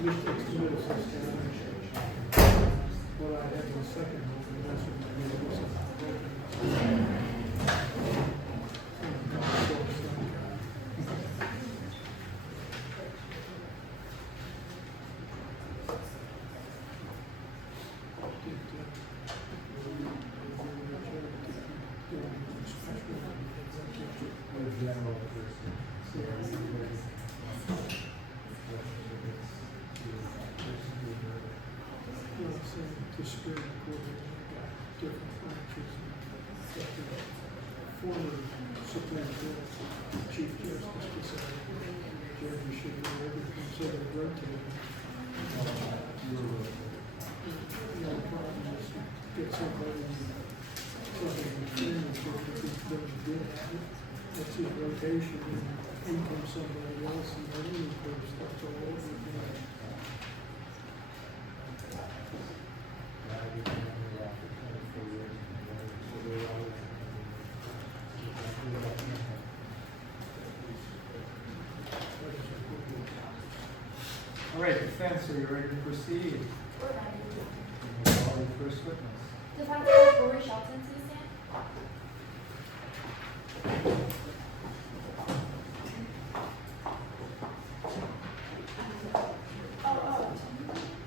What I had was second hope, and that's what I mean, it was to spread the court, different branches, former Supreme Court Chief Justice decided judges should do everything sort of rotating. The problem is to get somebody experienced with it who's really good at it. That's his rotation, and in comes somebody else, and then he starts all over again. All right, defense, are you ready to proceed? We're ready. Call the first witness. Defense attorney Rory Shelton, please stand.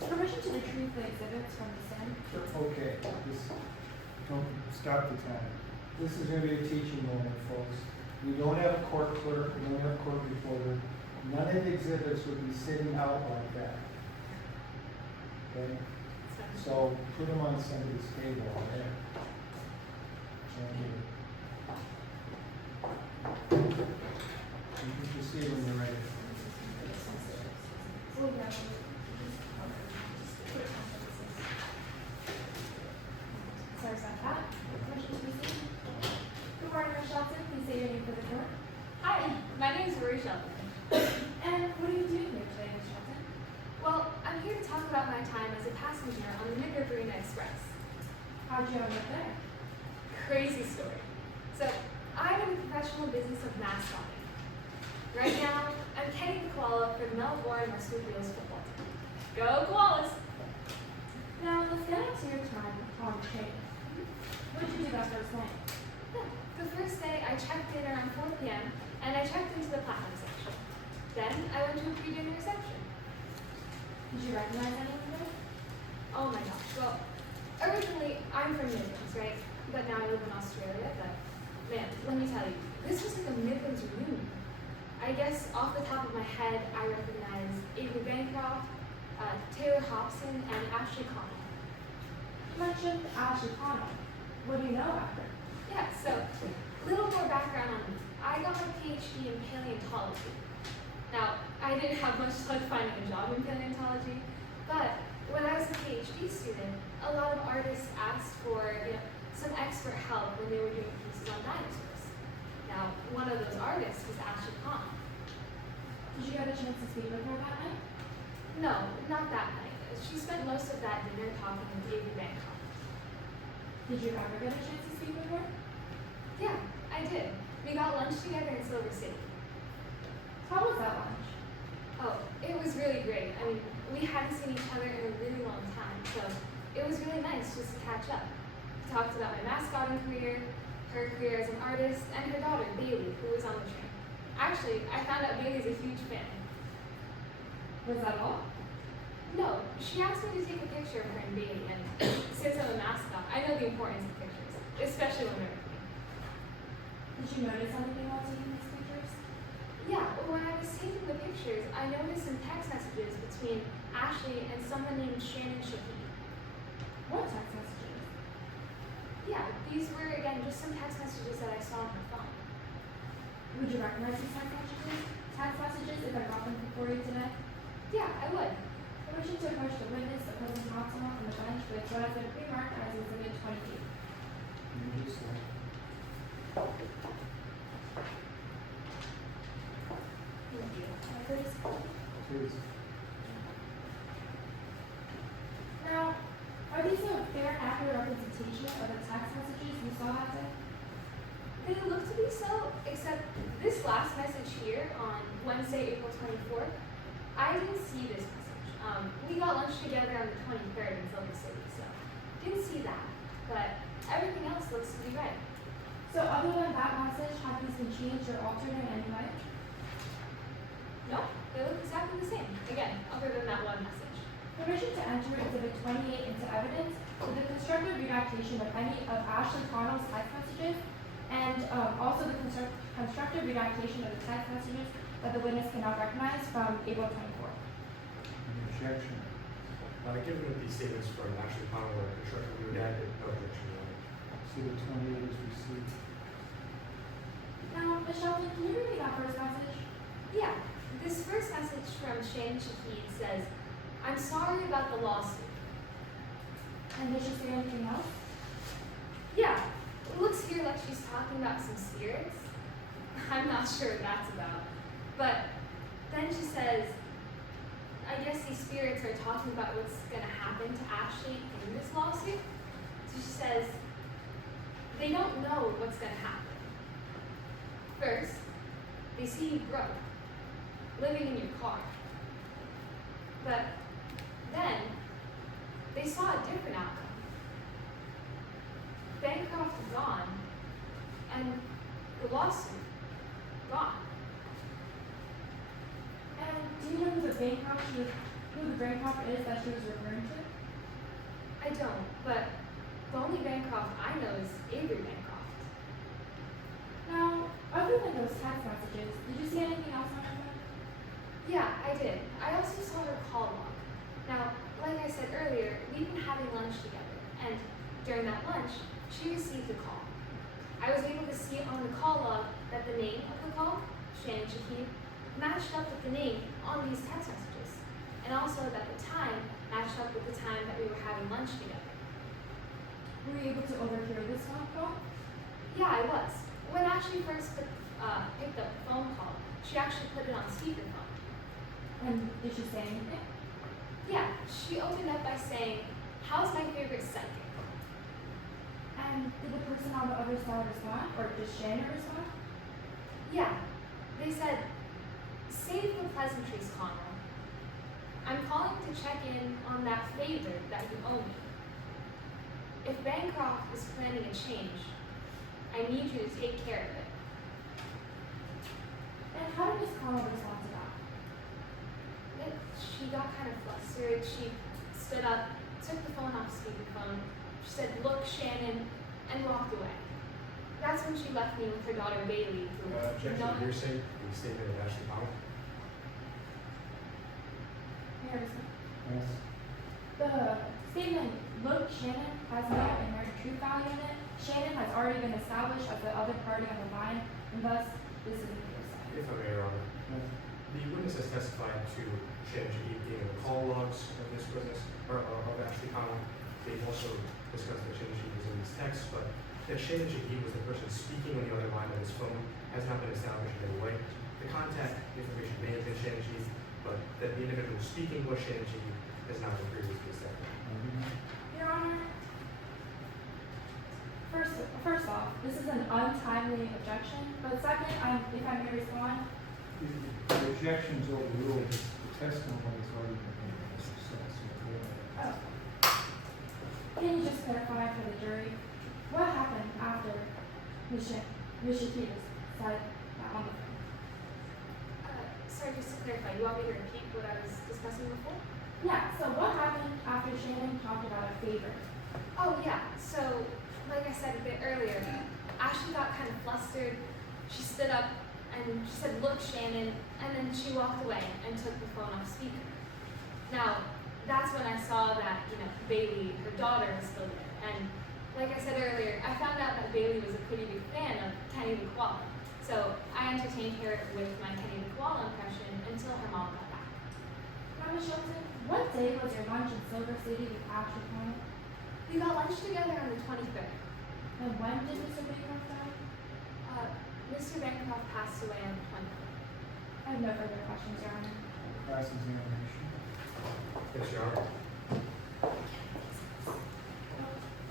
Permission to retrieve the exhibits from the stand. Okay, don't stop the time. This is going to be a teaching moment, folks. We don't have a court clerk, we don't have a court reporter. None of the exhibits would be sitting out like that. Okay? So put them on somebody's table, okay? You can proceed when you're ready. Sorry about that. Permission to proceed. Good morning, Ms. Shelton. Please say your name for the court. Hi, my name is Rory Shelton. And what are you doing here today, Ms. Shelton? Well, I'm here to talk about my time as a passenger on the Nicaragua Express. How'd you end up there? Crazy story. So, I'm in the professional business of mascotting. Right now, I'm heading to Koala for the Melbourne Rescue Wheels football team. Go Koalas! Now, let's get into your time on the train. What did you do that first night? The first day, I checked in around 4 p.m. and I checked into the platinum section. Then, I went to a pre-dinner reception. Did you recognize anyone there? Oh my gosh, well, originally, I'm from Midlands, right? But now I live in Australia, but man, let me tell you, this was like a Midlands reunion. I guess off the top of my head, I recognize Avery Bancroft, Taylor Hobson, and Ashley Connell. You mentioned Ashley Connell. What do you know about her? Yeah, so, little more background on me. I got my PhD in paleontology. Now, I didn't have much luck finding a job in paleontology, but when I was a PhD student, a lot of artists asked for some expert help when they were doing pieces on dinosaurs. Now, one of those artists was Ashley Connell. Did you get a chance to speak with her that night? No, not that night. She spent most of that dinner talking with David Bancroft. Did you ever get a chance to speak with her? Yeah, I did. We got lunch together in Silver City. How was that lunch? Oh, it was really great. I mean, we hadn't seen each other in a really long time, so it was really nice just to catch up. We talked about my mascotting career, her career as an artist, and her daughter, Bailey, who was on the train. Actually, I found out Bailey's a huge fan. Was that all? No, she asked me to take a picture of her and Bailey, and since I'm a mascot, I know the importance of pictures, especially when they're with me. Did you notice anything while taking these pictures? Yeah, well, when I was taking the pictures, I noticed some text messages between Ashley and someone named Shannon Shaheen. What text messages? Yeah, these were, again, just some text messages that I saw on her phone. Would you recognize these text messages? Text messages if I got them before you today? Yeah, I would. Permission to approach the witness, opposing counsel on the bench with what has been pre-marked as Exhibit 22. You just Thank you. please. Now, are these a fair and accurate representation of the text messages you saw that day? They look to be so, except this last message here on Wednesday, April 24th, I didn't see this message. We got lunch together on the 23rd in Silver City, so didn't see that. But everything else looks to be right. So other than that message, have these been changed or altered in any way? No, they look exactly the same. Again, other than that one message. Permission to enter Exhibit 28 into evidence with the constructive redactation of any of Ashley Connell's text messages and also the constructive redactation of the text messages that the witness cannot recognize from April 24th. Any objection? Given that these statements from Ashley Connell were constructively redacted, no objection, Your Honor. Exhibit 28 is received. Now, Ms. Shelton, can you read me that first message? Yeah, this first message from Shannon Shahid says, "I'm sorry about the lawsuit." And did she say anything else? Yeah, it looks here like she's talking about some spirits. I'm not sure what that's about. But then she says, I guess these spirits are talking about what's going to happen to Ashley in this lawsuit. So she says, they don't know what's going to happen. First, they see you broke, living in your car. But then, they saw a different outcome. Bancroft gone, and the lawsuit gone. And do you know who the Bancroft is that she was referring to? I don't, but the only Bancroft I know is Avery Bancroft. Now, other than those text messages, did you see anything else on her phone? Yeah, I did. I also saw her call log. Now, like I said earlier, we've been having lunch together, and during that lunch, she received a call. I was able to see on the call log that the name of the call, Shannon Shahid, matched up with the name on these text messages, and also that the time matched up with the time that we were having lunch together. Were you able to overhear this phone call? Yeah, I was. When Ashley first picked up the phone call, she actually put it on speakerphone. And did she say anything? Yeah, she opened up by saying, "How's my favorite psychic?" And did the person on the other side respond, or did Shannon respond? Yeah, they said, "Save the pleasantries, Connell. I'm calling to check in on that favor that you owe me. If Bancroft is planning a change, I need you to take care of it." And how did Miss Connell respond to that? She got kind of flustered. She stood up, took the phone off speakerphone. She said, "Look, Shannon," and walked away. That's when she left me with her daughter Bailey, who Objection to hearsay, the statement of Ashley Connell. Mayor, Yes. the statement, "Look, Shannon," has no inherent truth value in it. Shannon has already been established as the other party on the line, and thus, this is a hearsay. If I may, Your Honor. Yes. The witness has testified to Shannon Shahid being in the call logs of this witness, or of Ashley Connell. They've also discussed that Shannon Shahid was in these texts, but that Shannon Shahid was the person speaking on the other line of his phone has not been established in any way. The contact information may have been Shannon Shahid, but that the individual speaking was Shannon Shahid has not been previously established. Your Honor, first off, this is an untimely objection, but second, if I may respond, The objection's overruled, the testimony has already been made, so go ahead. can you just clarify for the jury, what happened after Ms. Shahid said that on the phone? Sorry, just to clarify, you want me to repeat what I was discussing before? Yeah, so what happened after Shannon talked about a favor? Oh yeah, so like I said a bit earlier, Ashley got kind of flustered. She stood up and she said, "Look, Shannon," and then she walked away and took the phone off speaker. Now, that's when I saw that, Bailey, her daughter, was still there. And like I said earlier, I found out that Bailey was a pretty big fan of Kenny the Koala. So I entertained her with my Kenny the Koala impression until her mom got back. Now, Ms. Shelton, what day was your lunch in Silver City with Ashley Connell? We got lunch together on the 23rd. And when did Mr. Bancroft die? Mr. Bancroft passed away on the 23rd. I have no further questions, Your Honor. Cross-examination. Yes, Your Honor.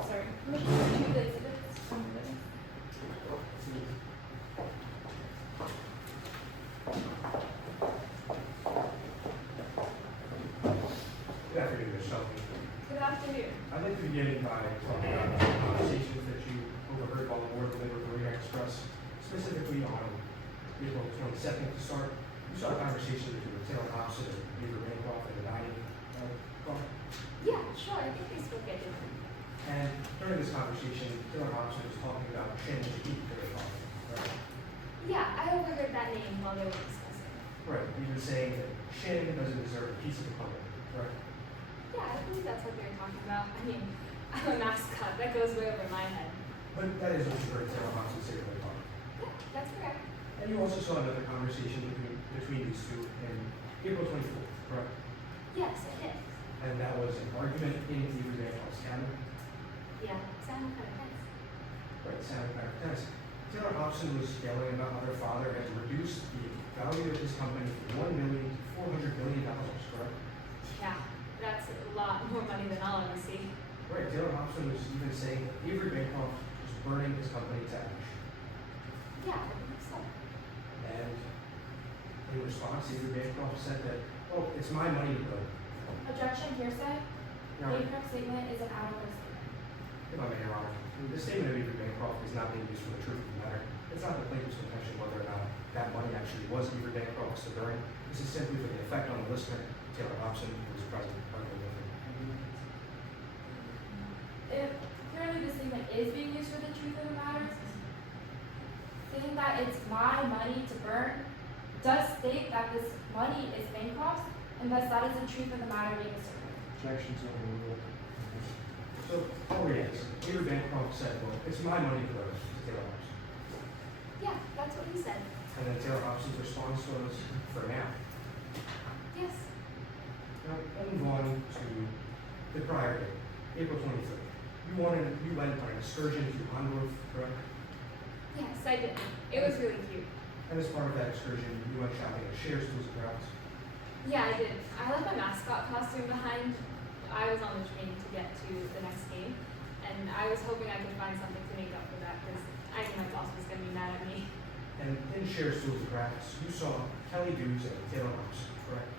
Sorry. Permission to retrieve the exhibits from the witness. Good afternoon, Ms. Shelby. Good afternoon. I'd like to begin by talking about the conversations that you overheard while aboard the Lake Marina Express, specifically on April 22nd to start. You saw a conversation between Taylor Hobson and Beaver Bancroft in the dining car. Yeah, sure, I think they spoke at different. And during this conversation, Taylor Hobson was talking about Shannon Shaheen to their father. Right? Yeah, I overheard that name while they were discussing. Right. He was saying that Shannon doesn't deserve a piece of the company. Right. Yeah, I believe that's what they were talking about. I mean, I'm a mascot, that goes way over my head. But that is what you heard Taylor Hobson say to their father. Yeah, that's correct. And you also saw another conversation between these two in April 24th, correct? Yes, I did. And that was an argument in Beaver Bancroft's cabin. Yeah, sounded kind of tense. Right, sounded kind of tense. Taylor Hobson was yelling about how their father had reduced the value of his company from $1 million to $400 million, correct? Yeah, that's a lot more money than I'll ever see. Right, Taylor Hobson was even saying that Avery Bancroft was burning his company to ash. Yeah, I believe so. And in response, Avery Bancroft said that, oh, it's my money to burn. Objection, hearsay. Your The Honor, incorrect statement is an out-of-court statement. if I may, Your Honor, the statement of Avery Bancroft is not being used for the truth of the matter. It's not the plaintiff's contention whether or not that money actually was Avery Bancroft's to burn. This is simply for the effect on the listener, Taylor Hobson, who was present, arguing with him. If clearly the statement is being used for the truth of the matter, saying that it's my money to burn does state that this money is Bancroft's, and thus that is the truth of the matter being asserted. Objections overruled. So, I'll re-answer. Avery Bancroft said, well, it's my money to burn, to Taylor Hobson. Yeah, that's what he said. And then Taylor Hobson's response was, for now. Yes. Now, we'll move on to the prior day, April 23rd. You went on an excursion to Hongrove, correct? Yes, I did. It was really cute. And as part of that excursion, you went shopping at Shares Tools and Crafts. Yeah, I did. I left my mascot costume behind. I was on the train to get to the next game, and I was hoping I could find something to make up for that because I knew my boss was going to be mad at me. And in Shares Tools and Crafts, you saw Kelly Dews and Taylor Hobson, correct?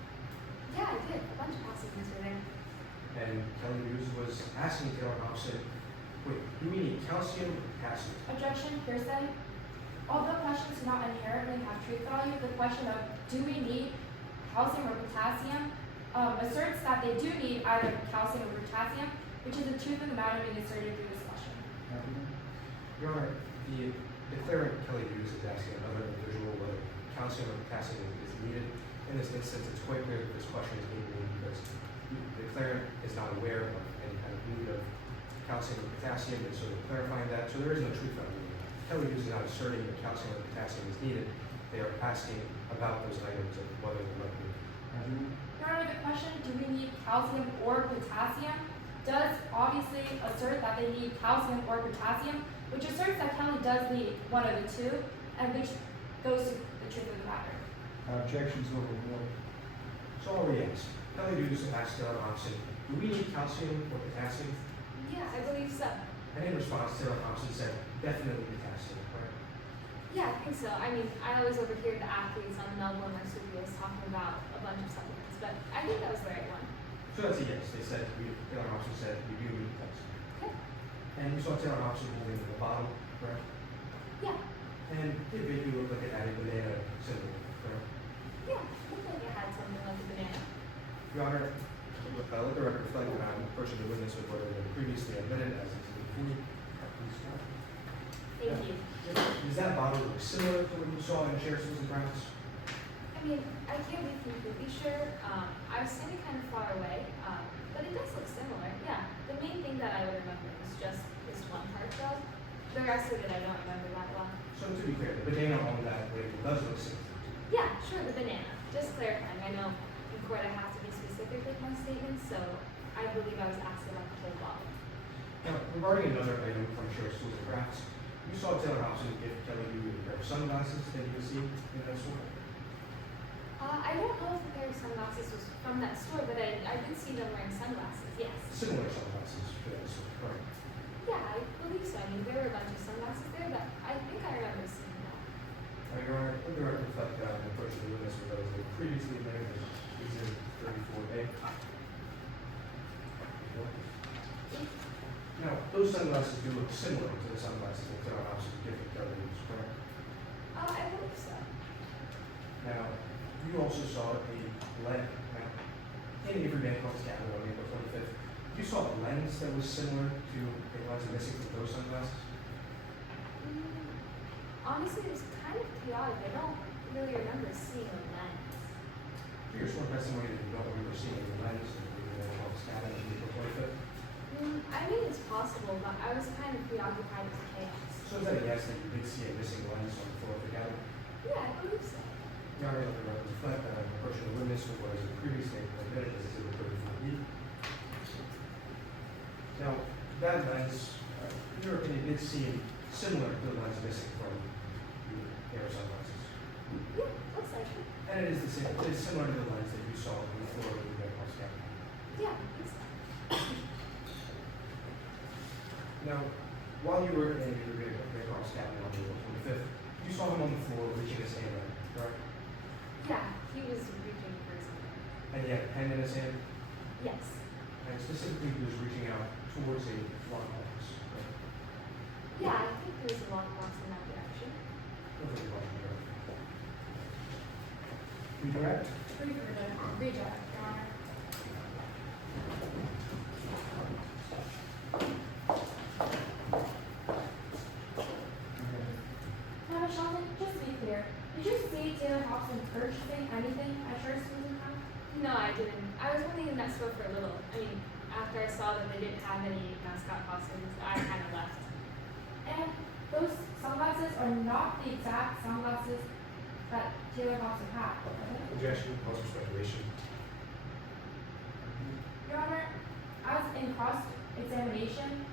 Yeah, I did. A bunch of passengers were there. And Kelly Dews was asking Taylor Hobson, wait, you mean calcium or potassium? Objection, hearsay. Although questions do not inherently have truth value, the question of do we need calcium or potassium asserts that they do need either calcium or potassium, which is the truth of the matter being asserted through this question. Your Honor, the declarant Kelly Dews is asking another individual whether calcium or potassium is needed. In this instance, it's quite clear that this question is being made because the declarant is not aware of any kind of need of calcium or potassium, and so they're clarifying that. So there is no truth value. Kelly Dews is not asserting that calcium or potassium is needed. They are asking about those items and whether they might be. Your Honor, the question, do we need calcium or potassium, does obviously assert that they need calcium or potassium, which asserts that Kelly does need one of the two, and which goes to the truth of the matter. Objections overruled. So I'll re-ask. Kelly Dews asked Taylor Hobson, do we need calcium or potassium? Yeah, I believe so. And in response, Taylor Hobson said, definitely potassium, correct? Yeah, I think so. I mean, I always overhear the athletes on the Melbourne marsupials talking about a bunch of supplements, but I think that was the right one. So that's a yes. They said, Taylor Hobson said, we do need calcium. Okay. And we saw Taylor Hobson holding the bottle, correct? Yeah. And it made me look like it had a banana symbol, correct? Yeah, looked like it had something like a banana. Your Honor, let the record reflect that I'm approaching the witness with what had been previously admitted as exhibit 40. Please start. Thank you. Does that bottle look similar to what you saw in Shares Tools and Crafts? I mean, I can't be completely sure. I was standing kind of far away, but it does look similar. Yeah, the main thing that I would remember was just this one part though. The rest of it I don't remember that well. So to be clear, the banana on that label does look similar. Yeah, sure, the banana. Just clarifying. I know in court I have to be specific with my statements, so I believe I was asked about the whole bottle. Now, regarding another item from Shares Tools and Crafts, you saw Taylor Hobson give Kelly Dew a pair of sunglasses that you received in that store. I don't know if the pair of sunglasses was from that store, but I did see them wearing sunglasses, yes. Similar sunglasses for that store, correct? Yeah, I believe so. I mean, there were a bunch of sunglasses there, but I think I remember seeing them. Your Honor, let the record reflect that I'm approaching the witness with those that previously admitted as exhibit 34A. those sunglasses do look similar to the sunglasses that Taylor House is giving to other use, correct? I believe so. Now, you also saw a lens, now, in Avery Bancroft's cabinet on April 25th, you saw a lens that was similar to a lens missing from those sunglasses? Honestly, it was kind of chaotic. I don't really remember seeing a lens. Your sworn testimony that you don't remember seeing a lens in Avery Bancroft's cabinet on April 25th? I mean, it's possible, but I was kind of preoccupied with chaos. So is that a yes that you did see a missing lens on the floor of the cabinet? Yeah, I believe so. Your Honor, let the record reflect that I'm approaching the witness who was previously admitted as exhibit 34B. Now, that lens, in your opinion, did seem similar to the lens missing from the pair of sunglasses. Yeah, looks like it. And it is the same, it is similar to the lens that you saw on the floor of the Bancroft's cabinet. Yeah, I think so. Now, while you were in the Bancroft's cabinet on April 25th, you saw him on the floor reaching his hand out, correct? Yeah, he was reaching for something. And he had a pen in his hand, Yes. and specifically he was reaching out towards a lockbox, right? Yeah, I think there was a lockbox in that direction. Over the button there. Redirect? Redirect, Your Honor. Okay. Now, Ms. Shelton, just to be clear, did you see Taylor Hobson purchasing anything at Sheriff Susan House? No, I didn't. I was only in that store for a little. I mean, after I saw that they didn't have any mascot costumes, I kind of left. And those sunglasses are not the exact sunglasses that Taylor Hobson had, are they? Objection, cause for speculation. Your Honor, as in cross-examination,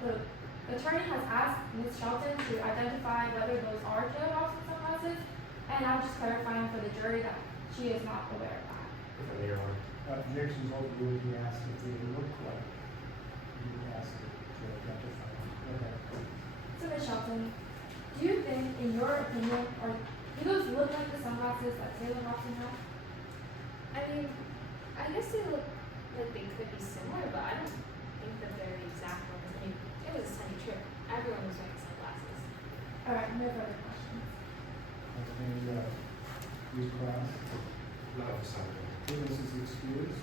the attorney has asked Ms. Shelton to identify whether those are Taylor Hobson sunglasses, and I'm just clarifying for the jury that she is not aware of that. If I may, Your Honor. Objections overruled, you asked if they look like, you asked it to identify. Okay. So, Ms. Shelton, do you think, in your opinion, or do those look like the sunglasses that Taylor Hobson had? I mean, I guess they look like they could be similar, but I don't think that they're the exact ones. I mean, it was a sunny trip. Everyone was wearing sunglasses. All right, no further questions. Okay, recross. Not at this time. Witness is excused.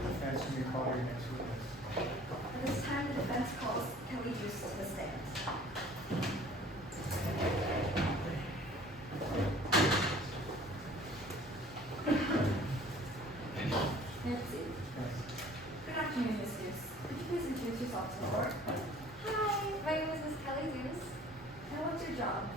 Defense, you may call your next witness. At this time, the defense calls Kelly Juice to the stand. Nancy. Yes. Good afternoon, Ms. Juice. Could you please introduce yourself to the court? Hi, my name is Miss Kelly Deuce. And what's your job?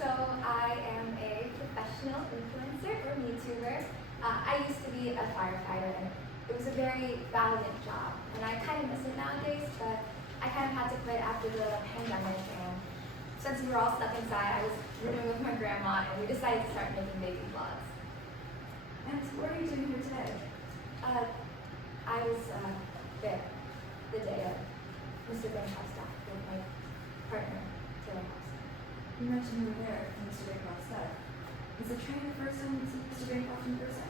So I am a professional influencer or YouTuber. I used to be a firefighter and it was a very valiant job. And I kind of miss it nowadays, but I kind of had to quit after the pandemic. And since we were all stuck inside, I was living with my grandma and we decided to start making baby vlogs. And what are you doing here today? I was there the day of Mr. Bancroft's death with my partner, Taylor House. You mentioned you were there for Mr. Bancroft's death. Was the train the first time you see Mr. Bancroft in person?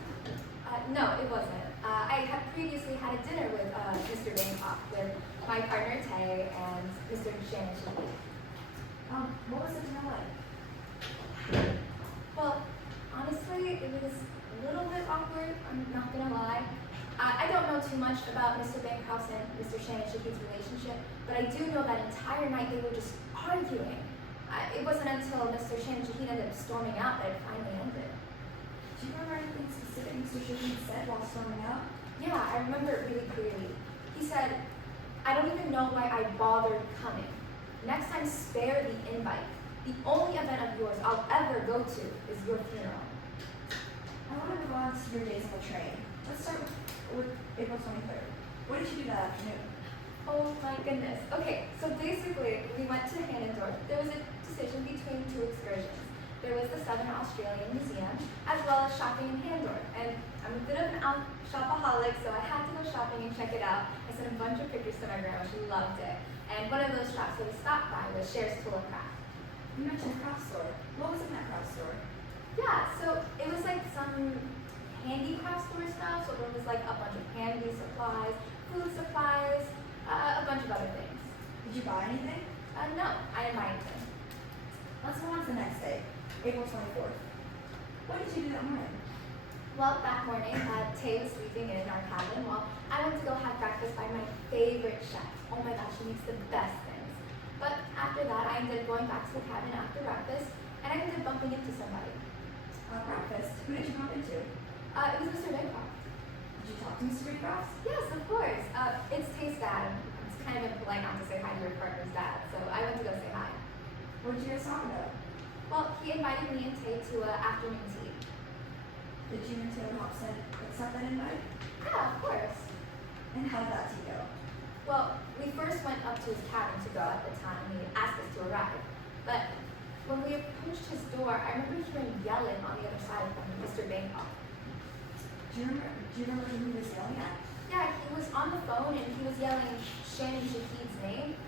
No, it wasn't. I had previously had a dinner with Mr. Bancroft with my partner Tay and Mr. Shannon Sheehy. What was the dinner like? Well, honestly, it was a little bit awkward, I'm not gonna lie. I don't know too much about Mr. Bancroft's and Mr. Shannon Sheehy's relationship, but I do know that entire night they were just arguing. It wasn't until Mr. Shannon Sheehy ended up storming out that it finally ended. Do you remember anything specific Mr. Shaheen said while storming out? Yeah, I remember it really clearly. He said, "I don't even know why I bothered coming. Next time, spare the invite. The only event of yours I'll ever go to is your funeral." I want to move on to your days on the train. Let's start with April 23rd. What did you do that afternoon? Oh my goodness. Okay, so basically, we went to Hannendorf. There was a decision between two excursions. There was the Southern Australian Museum, as well as shopping in Hannendorf. And I'm a bit of an shopaholic, so I had to go shopping and check it out. I sent a bunch of pictures to my grandma. She loved it. And one of those shops that we stopped by was Cher's Tool and Craft. You mentioned a craft store. What was in that craft store? Yeah, so it was like some handicraft store stuff. So there was like a bunch of handy supplies, food supplies, a bunch of other things. Did you buy anything? No, I didn't buy anything. Let's move on to the next day, April 24th. What did you do that morning? Well, that morning, Tay was sleeping in our cabin while I went to go have breakfast by my favorite chef. Oh my gosh, she makes the best things. But after that, I ended up going back to the cabin after breakfast, and I ended up bumping into somebody. Breakfast. Who did you bump into? It was Mr. Bancroft. Did you talk to Mr. Bancroft? Yes, of course. It's Tay's dad. It's kind of impolite not to say hi to your partner's dad, so I went to go say hi. What did you guys talk about? Well, he invited me and Tay to afternoon tea. Did you and Taylor Hobson accept that invite? Yeah, of course. And how did that tea go? Well, we first went up to his cabin to go at the time he asked us to arrive. But when we approached his door, I remember hearing yelling on the other side from Mr. Bancroft. Do you remember who he was yelling at? Yeah, he was on the phone and he was yelling Shannon Shahid's name.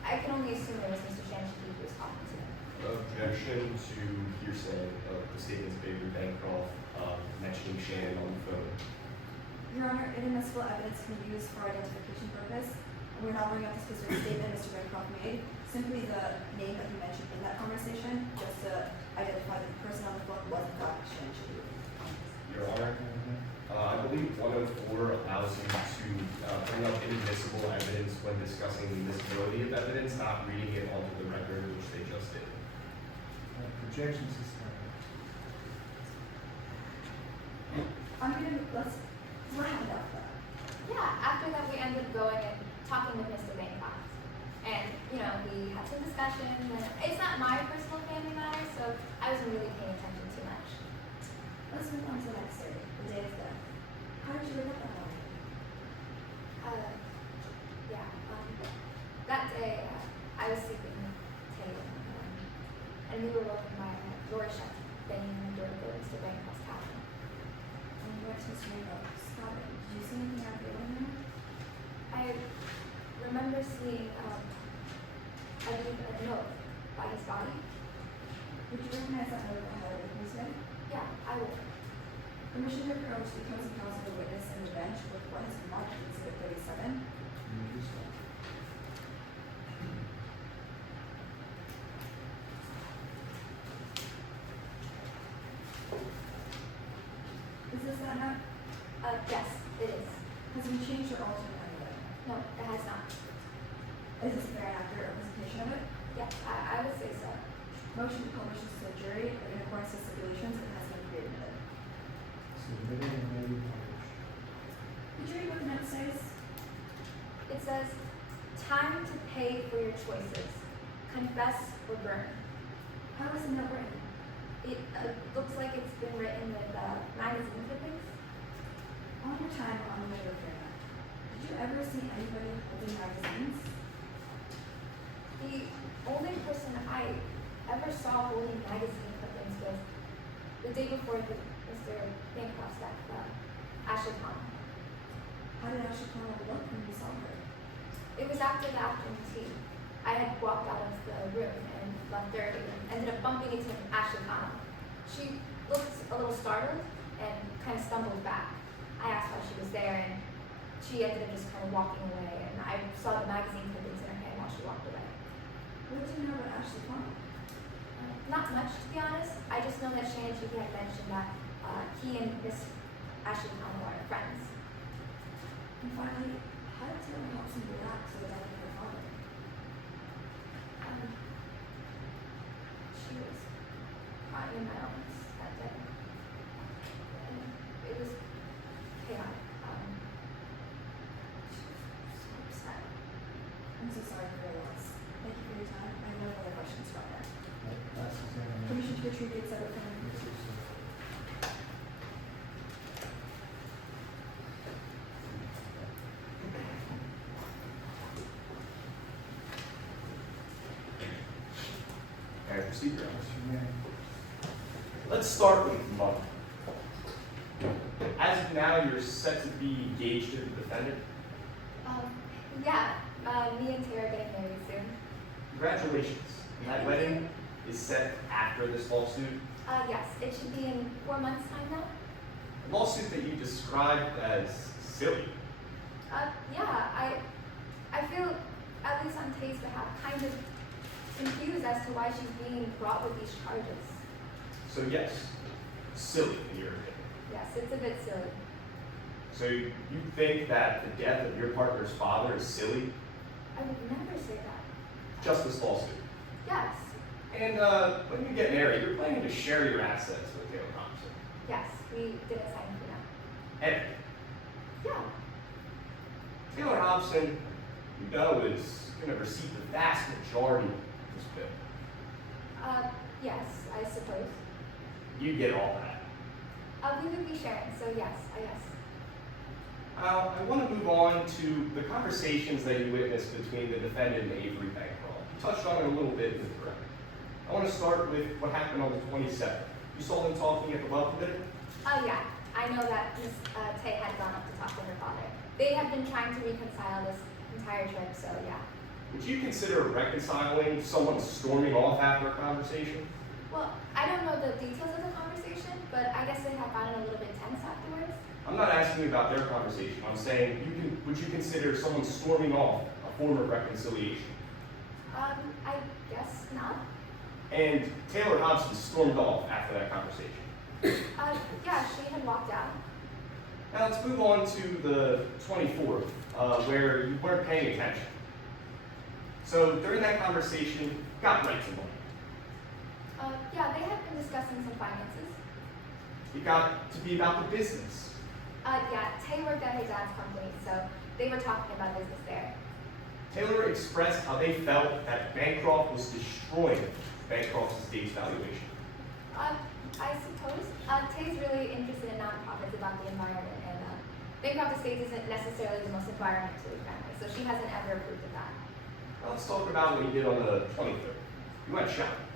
I can only assume it was Mr. Shannon Shahid he was talking to. Objection to hearsay of the statements made by Bancroft mentioning Shannon on the phone. Your Honor, inadmissible evidence can be used for identification purpose. We're not bringing up the specific statement Mr. Bancroft made, simply the name that he mentioned in that conversation, just to identify that the person on the phone was in fact Shannon Shahid. Your Honor, I believe 104 allows you to bring up inadmissible evidence when discussing the admissibility of evidence, not reading it onto the record, which they just did. Objection sustained. What happened after that? Yeah, after that we ended up going and talking with Mr. Bancroft. And, we had some discussion. And it's not my personal family matter, so I wasn't really paying attention too much. Let's move on to the next day, the day of death. How did you wake up that morning? Yeah, that day I was sleeping with Tay and we were woken by a door shut, banging on the door to Mr. Bancroft's cabin. When you went to Mr. Bancroft's cabin, did you see anything out of the ordinary? I remember seeing, I believe, a note by his body. Would you recognize that note that had with me today? Yeah, I would. Permission to approach the opposing counsel or witness in the bench with what has been marked as Exhibit 37. You may do so. Is this that note? Yes, it is. Has it been changed or altered in any way? No, it has not. Is this a fair and accurate representation of it? Yes, I would say so. Motion to publish this to the jury in accordance with stipulations and has been pre-admitted. Submitted and may be published. Did you read what the note says? It says, time to pay for your choices. Confess or burn. How was the note written? It looks like it's been written with magazine clippings. On your time on the labor fair, did you ever see anybody holding magazines? The only person I ever saw holding magazine clippings was the day before Mr. Bancroft's death, Ashley Connell. How did Ashley Connell look when you saw her? It was after the afternoon tea. I had walked out of the room and left early and ended up bumping into Ashley Connell. She looked a little startled and kind of stumbled back. I asked why she was there and she ended up just kind of walking away and I saw the magazine clippings in her hand while she walked away. What did you know about Ashley Connell? Not much, to be honest. I just know that Shannon Shahid had mentioned that he and Miss Ashley Connell are friends. And finally, how did Taylor Hobson react to the death of her father? She was crying in my arms that day. And it was chaotic. She was so upset. I'm so sorry for your loss. Thank you for your time. I have no further questions from her. Last examination. Permission to retrieve the exhibit from May do so. All right, proceed, Your Honor. Mr. Manning. Let's start with money. As of now, you're set to be engaged to the defendant. Yeah, me and Tara are getting married soon. Congratulations. That wedding is set after this lawsuit. Yes, it should be in 4 months' time now. A lawsuit that you described as silly. Yeah, I feel at least on Tay's behalf, kind of confused as to why she's being brought with these charges. So yes, silly in your opinion. Yes, it's a bit silly. So you think that the death of your partner's father is silly? I would never say that. Just this lawsuit. Yes, And when you get married, you're planning to share your assets with Taylor Thompson. yes, we didn't sign for that. And Yeah, Taylor Hobson, you know, is going to receive the vast majority of this bill. yes, I suppose. You get all that. We would be sharing, so yes, I guess. I want to move on to the conversations that you witnessed between the defendant and Avery Bancroft. You touched on it a little bit in the direct. I want to start with what happened on the 27th. You saw them talking at the welcome dinner? Oh yeah, I know that Miss Tay had gone up to talk to her father. They have been trying to reconcile this entire trip, so yeah. Would you consider reconciling someone storming off after a conversation? Well, I don't know the details of the conversation, but I guess they have gotten a little bit tense afterwards. I'm not asking you about their conversation. I'm saying, would you consider someone storming off a form of reconciliation? I guess not. And Taylor Hobson stormed off after that conversation. Yeah, she had walked out. Now let's move on to the 24th, where you weren't paying attention. So during that conversation, you got right to money. Yeah, they had been discussing some finances. It got to be about the business. Yeah, Tay worked at her dad's company, so they were talking about business there. Taylor expressed how they felt that Bancroft was destroying Bancroft's estate's valuation. I suppose. Tay's really interested in nonprofits about the environment, and Bancroft Estates isn't necessarily the most environmentally friendly, so she hasn't ever approved of that. Well, let's talk about what you did on the 23rd. You went shopping.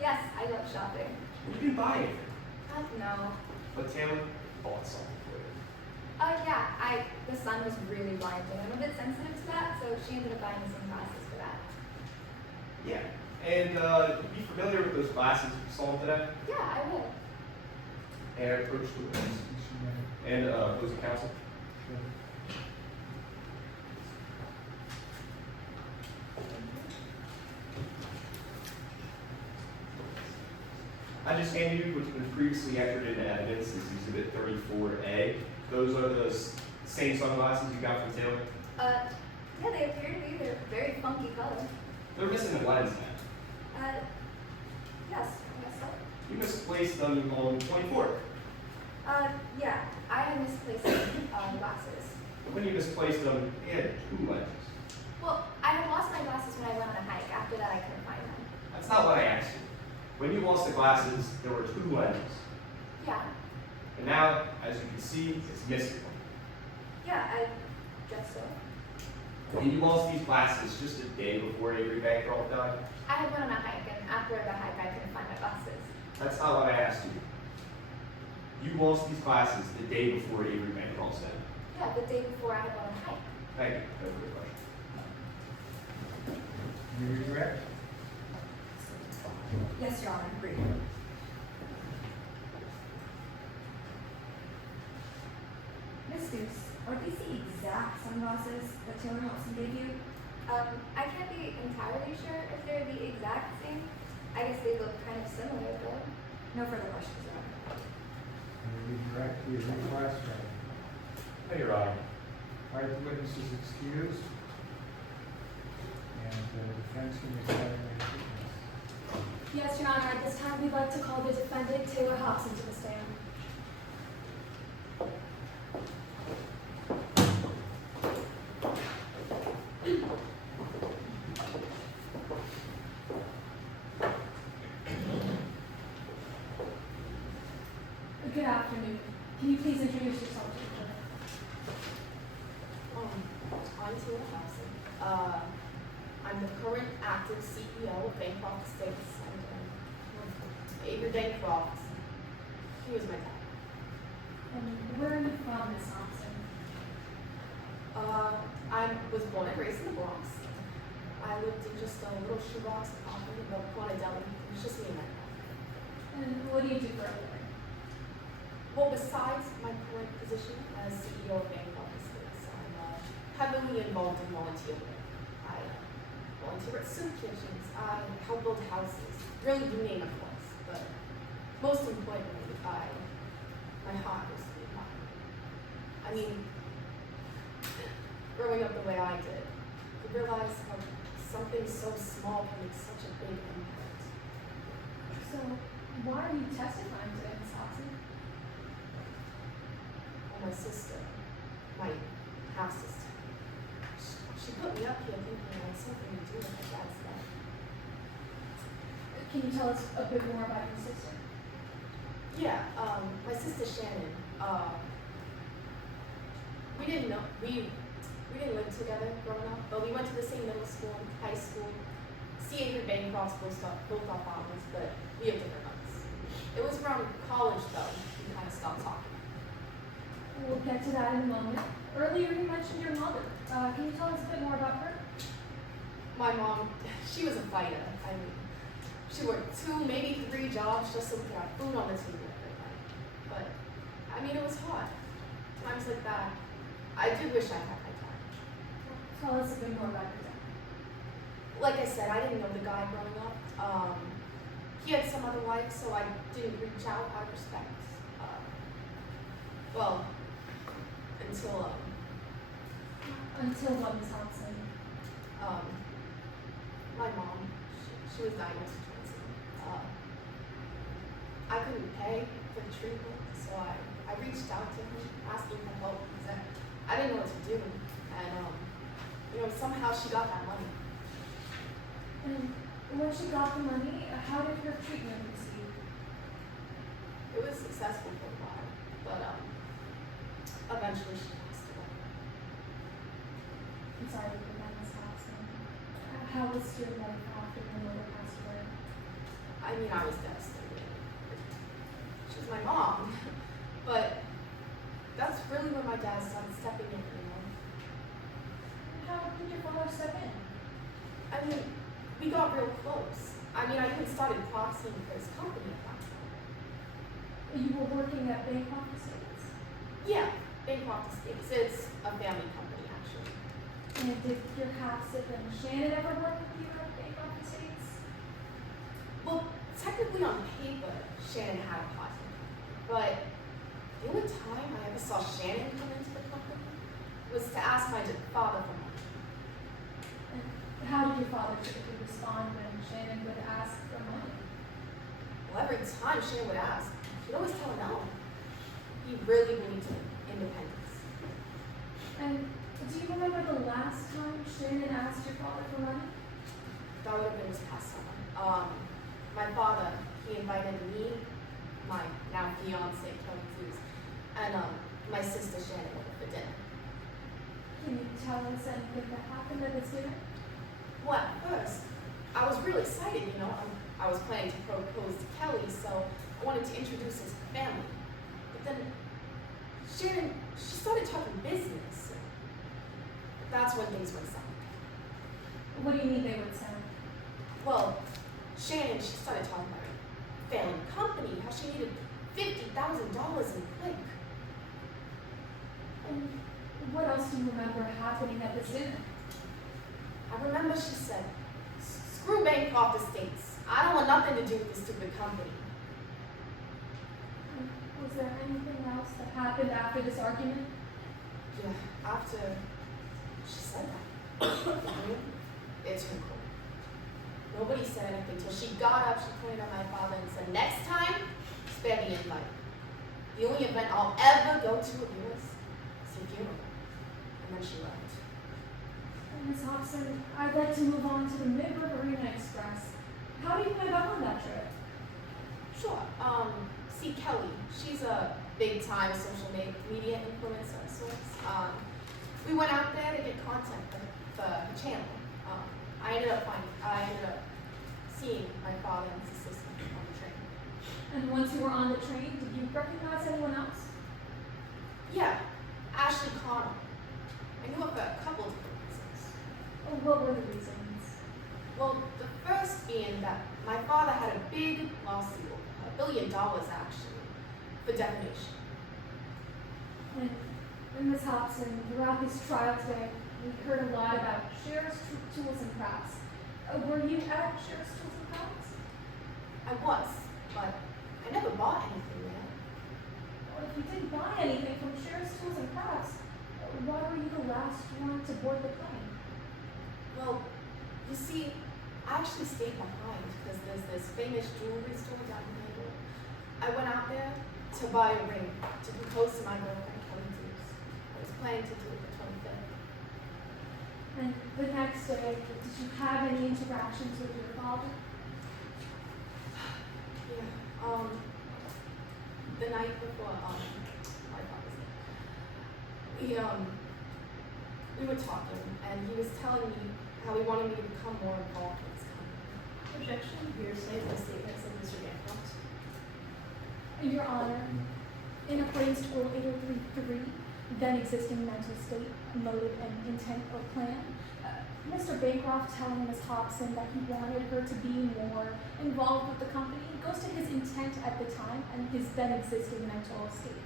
Yes, I love shopping. You didn't buy anything, No. but Taylor bought something for you. Yeah, the sun was really blinding. I'm a bit sensitive to that, so she ended up buying me some glasses for that. Yeah. And you be familiar with those glasses you saw today? Yeah, I will. And approach the witness. And opposing counsel. I just handed you what's been previously entered into evidence as Exhibit 34A. Those are the same sunglasses you got from Taylor? Yeah, they appear to be. They're very funky color. They're missing a lens now. Yes, I guess so. You misplaced them on the 24th. Yeah, I had misplaced glasses. When you misplaced them, they had two lenses. Well, I had lost my glasses when I went on a hike. After that, I couldn't find them. That's not what I asked you. When you lost the glasses, there were two lenses. Yeah, And now, as you can see, it's missing one. yeah, I guess so. And you lost these glasses just a day before Avery Bancroft died? I had went on a hike, and after the hike, I couldn't find my glasses. That's not what I asked you. You lost these glasses the day before Avery Bancroft died. Yeah, the day before I had went on a hike. Thank you. No further question. You regret? Yes, Your Honor, agreed. Ms. Deuce, are these the exact sunglasses that Taylor Hobson gave you? I can't be entirely sure if they're the exact same. I guess they look kind of similar, though. No further questions, Your Honor. You regret, you request, No, Your Honor. All right, the witness is excused. And the defense can examine the witness. Yes, Your Honor, at this time, we'd like to call the defendant Taylor Hobson to the stand. Good afternoon. Can you please introduce yourself to the jury? I'm Taylor Hobson. I'm the current active CEO of Bancroft Estates, and Avery Bancroft, he was my dad. And where are you from, Ms. Hobson? I was born and raised in the Bronx. I lived in just a little shoebox apartment in the corner deli. It was just me and my dad. And what do you do for a living? Well, besides my current position as CEO of Bancroft Estates, I'm heavily involved in volunteer work. I volunteer at soup kitchens. I help build houses. Really, you name it once. But most importantly, my heart was to be happy. I mean, growing up the way I did, you realize how something so small can make such a big impact. So, why are you testifying today, Ms. Hobson? Well, my sister, my half sister, she put me up here thinking I had something to do with my dad's death. Can you tell us a bit more about your sister? Yeah, my sister Shannon, we didn't live together growing up, but we went to the same middle school, high school. C.A. Bancroft's both our fathers, but we have different ones. It was around college though, we kind of stopped talking. We'll get to that in a moment. Earlier you mentioned your mother. Can you tell us a bit more about her? My mom, she was a fighter. I mean, she worked 2, maybe 3 jobs just so we could have food on the table every night. But, I mean, it was hard. Times like that, I do wish I had my time. Tell us a bit more about your dad. Like I said, I didn't know the guy growing up. He had some other wife, so I didn't reach out out of respect. Well, until, Until what, Ms. Hobson? my mom, she was diagnosed with cancer. I couldn't pay for the treatment, so I reached out to him, asking for help because I didn't know what to do. And, somehow she got that money. And when she got the money, how did her treatment proceed? It was successful for a while, but eventually she passed away. I'm sorry to hear that, Ms. Hobson. How was your life after your mother passed away? I mean, I was devastated. She was my mom, but that's really when my dad started stepping in, How did your father step in? I mean, we got real close. I mean, I even started proxying for his company at that time. You were working at Bancroft Estates? Yeah, Bancroft Estates. It's a family company, actually. And did your half-sibling Shannon ever work with you at Bancroft Estates? Well, technically on paper, Shannon had a partner. But the only time I ever saw Shannon come into the company was to ask my father for money. And how did your father typically respond when Shannon would ask for money? Well, every time Shannon would ask, he'd always tell her no. He really believed in independence. And do you remember the last time Shannon asked your father for money? That would have been this past summer. My father, he invited me, my now fiance, Kelly Cruz, and my sister Shannon over for dinner. Can you tell us anything that happened at this dinner? Well, at first, I was really excited, I was planning to propose to Kelly, so I wanted to introduce his family. But then Shannon, she started talking business. That's when things went south. What do you mean they would sound? Well, Shannon, she started talking about her family company, how she needed $50,000 in quick. And what else do you remember happening at this dinner? I remember she said, "Screw Bancroft Estates. I don't want nothing to do with this stupid company." And was there anything else that happened after this argument? Yeah, after she said that, it turned cold. Nobody said anything till she got up, she pointed at my father and said, "Next time, spare the invite. The only event I'll ever go to of yours is your funeral." And then she left. Ms. Hobson, I'd like to move on to the Mid-Riverina Express. How did you end up on that trip? Sure. See Kelly, she's a big-time social media influencer of sorts. We went out there to get content for the channel. I ended up seeing my father and his assistant on the train. And once you were on the train, did you recognize anyone else? Yeah, Ashley Connell. I knew her for a couple different reasons. Or what were the reasons? Well, the first being that my father had a big lawsuit, $1 billion actually, for defamation. And Ms. Hobson, throughout this trial today, we heard a lot about shares, tools, and crafts. Were you at Sheriff's Tools and Crafts? I was, but I never bought anything there. Well, if you didn't buy anything from Sheriff's Tools and Crafts, why were you the last one to board the plane? Well, you see, I actually stayed behind because there's this famous jewelry store down here. I went out there to buy a ring to propose to my girlfriend, Kelly Dukes. I was planning to do it the 25th. And the next day, did you have any interactions with your father? Yeah, the night before, my father's day, we were talking, and he was telling me how he wanted me to become more involved in his company. Objection, hearsay, the statements of Mr. Bancroft. Your Honor, in accordance to Rule 803.3, then existing mental state, motive, and intent or plan, Mr. Bancroft telling Ms. Hobson that he wanted her to be more involved with the company goes to his intent at the time and his then existing mental state.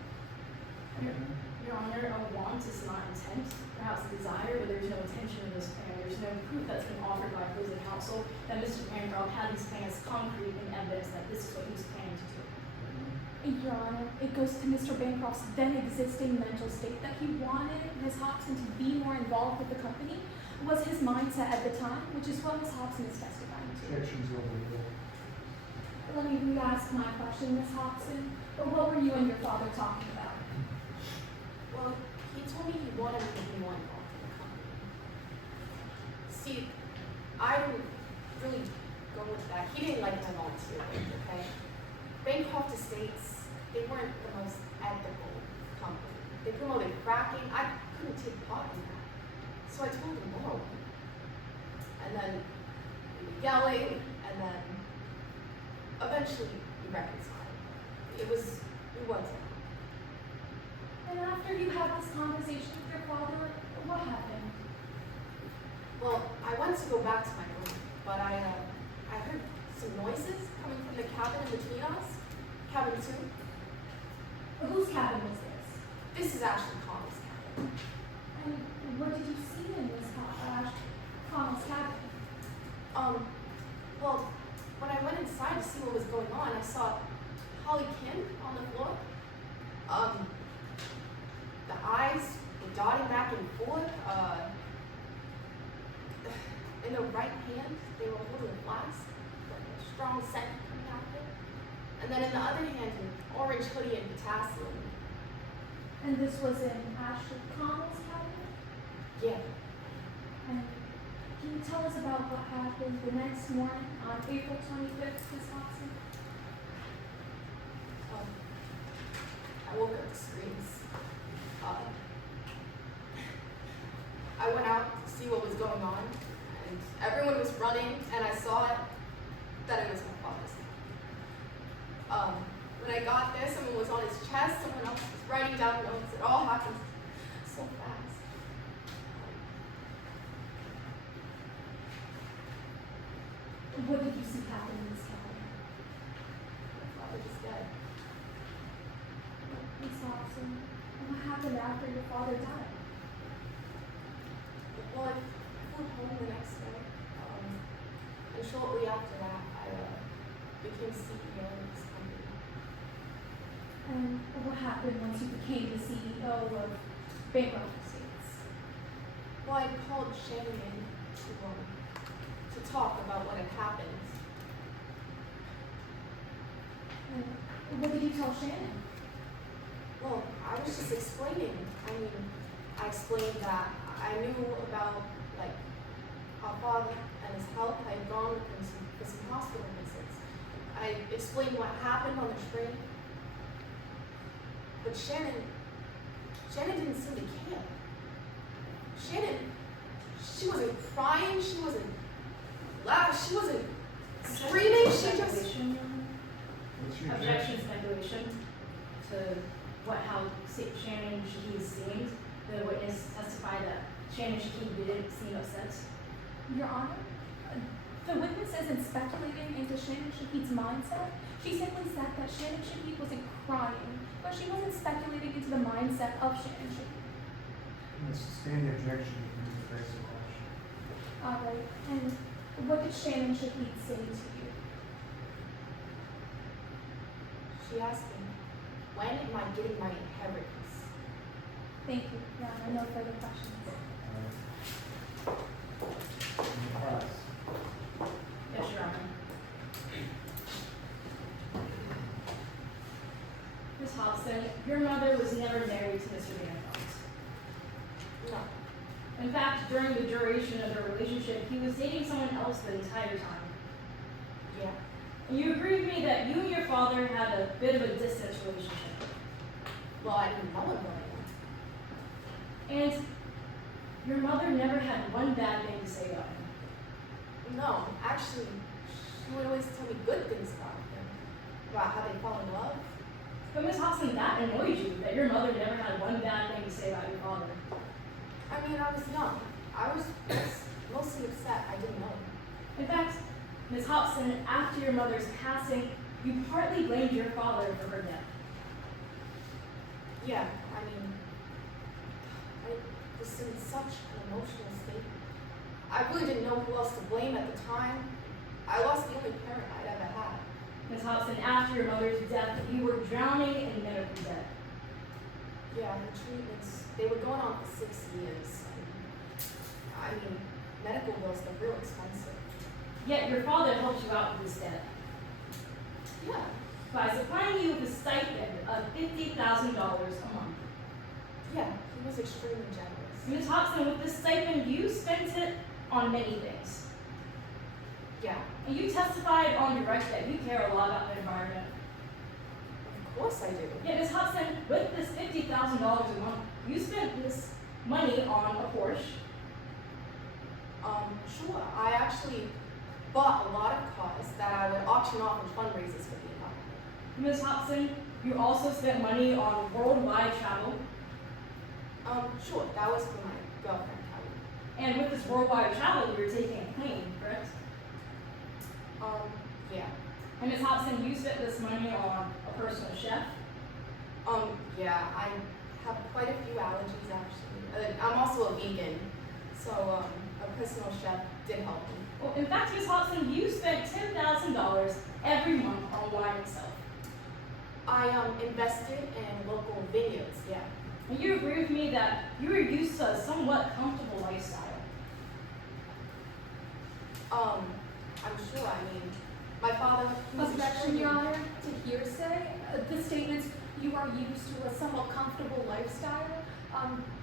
Your Honor, a want is not intent, perhaps a desire, but there's no intention in this plan. There's no proof that's been offered by opposing counsel that Mr. Bancroft had these plans concrete and evidence that this is what he was planning to do. Your Honor, it goes to Mr. Bancroft's then existing mental state that he wanted Ms. Hobson to be more involved with the company was his mindset at the time, which is what Ms. Hobson is testifying to. Objections overruled. Let me re-ask my question, Ms. Hobson. What were you and your father talking about? Well, he told me he wanted me to be more involved in the company. See, I didn't really go with that. He didn't like my volunteer work, okay? Bancroft Estates, they weren't the most ethical company. They promoted fracking. I couldn't take part in that. So I told him no. And then we were yelling, and then eventually we reconciled. We worked it out. And after you had this conversation with your father, what happened? Well, I went to go back to my room, but I heard some noises coming from the cabin in between us. Cabin 2. Whose cabin was this? This is Ashley Connell's cabin. And what did you see in this Connell's cabin? Well, when I went inside to see what was going on, I saw Holly Kim on the floor. The eyes were dotting back and forth. In the right hand, they were holding a flask, like a strong scent coming out of it. And then in the other hand, an orange hoodie and potassium. And this was in Ashley Connell's cabin? Yeah. And can you tell us about what happened the next morning on April 25th, Ms. Hobson? I woke up to screams. I went out to see what was going on, and everyone was running, and I saw that it was my father's house. When I got there, someone was on his chest, someone else was writing down notes. It all happened so fast. What did you see happen in this cabin? My father was dead. Ms. Hobson, what happened after your father died? Well, I flew home the next day, and shortly after that, I became CEO of this company. And what happened once you became the CEO of Bancroft Estates? Well, I called Shannon in to talk about what had happened. And what did you tell Shannon? Well, I was just explaining. I explained that I knew about, like, our father and his health. I had gone with him for some hospital visits. I explained what happened on the train. But Shannon didn't seem to care. Shannon, she wasn't crying, she wasn't loud, she wasn't screaming, she just... Speculation, Your Honor? What's your Objection, speculation to how Shannon Shahid seemed. The witness testified that Shannon Shahid didn't seem upset. Your Honor, the witness isn't speculating into Shannon Shahid's mindset. She simply said that Shannon Shahid wasn't crying, but she wasn't speculating into the mindset of Shannon Shahid. Sustain the objection, you can face the question. Alright, and What did Shannon Shahid say to you? She asked me, when am I getting my inheritance? Thank you, Your Honor. No further questions. Class. Yes, Your Honor. Ms. Hobson, your mother was never married to Mr. Bancroft. No. In fact, during the duration of their relationship, he was dating someone else the entire time. Yeah. And you agree with me that you and your father had a bit of a distant relationship. Well, I didn't know him very well. And your mother never had one bad thing to say about him. No, actually, she would always tell me good things about him. About how they fall in love. But Ms. Hobson, that annoyed you, that your mother never had one bad thing to say about your father. I mean, I was young. I was mostly upset I didn't know him. In fact, Ms. Hobson, after your mother's passing, you partly blamed your father for her death. Yeah, I mean, I was in such an emotional state. I really didn't know who else to blame at the time. I lost the only parent I'd ever had. Ms. Hobson, after your mother's death, you were drowning in medical debt. Yeah, the treatments, they were going on for 6 years. I mean, medical bills, they're real expensive. Yet your father helped you out with this debt Yeah, by supplying you with a stipend of $50,000 a month. yeah, he was extremely generous. Ms. Hobson, with this stipend, you spent it on many things. Yeah, And you testified on direct that you care a lot about the environment. of course I do. Yet, Ms. Hobson, with this $50,000 a month, you spent this money on a Porsche. Sure, I actually bought a lot of cars that I would auction off in fundraisers for the environment. Ms. Hobson, you also spent money on worldwide travel. Sure, that was for my girlfriend, Kelly. And with this worldwide travel, you were taking a plane, correct? Yeah. And Ms. Hobson, you spent this money on a personal chef. Yeah, I have quite a few allergies actually. I'm also a vegan, so a personal chef did help me. Well, in fact, Ms. Hobson, you spent $10,000 every month on wine itself. I invested in local vineyards, yeah. And you agree with me that you were used to a somewhat comfortable lifestyle. I'm sure, I mean, my father, he was Objection, extremely- Your Honor, to hearsay. The statements, you are used to a somewhat comfortable lifestyle.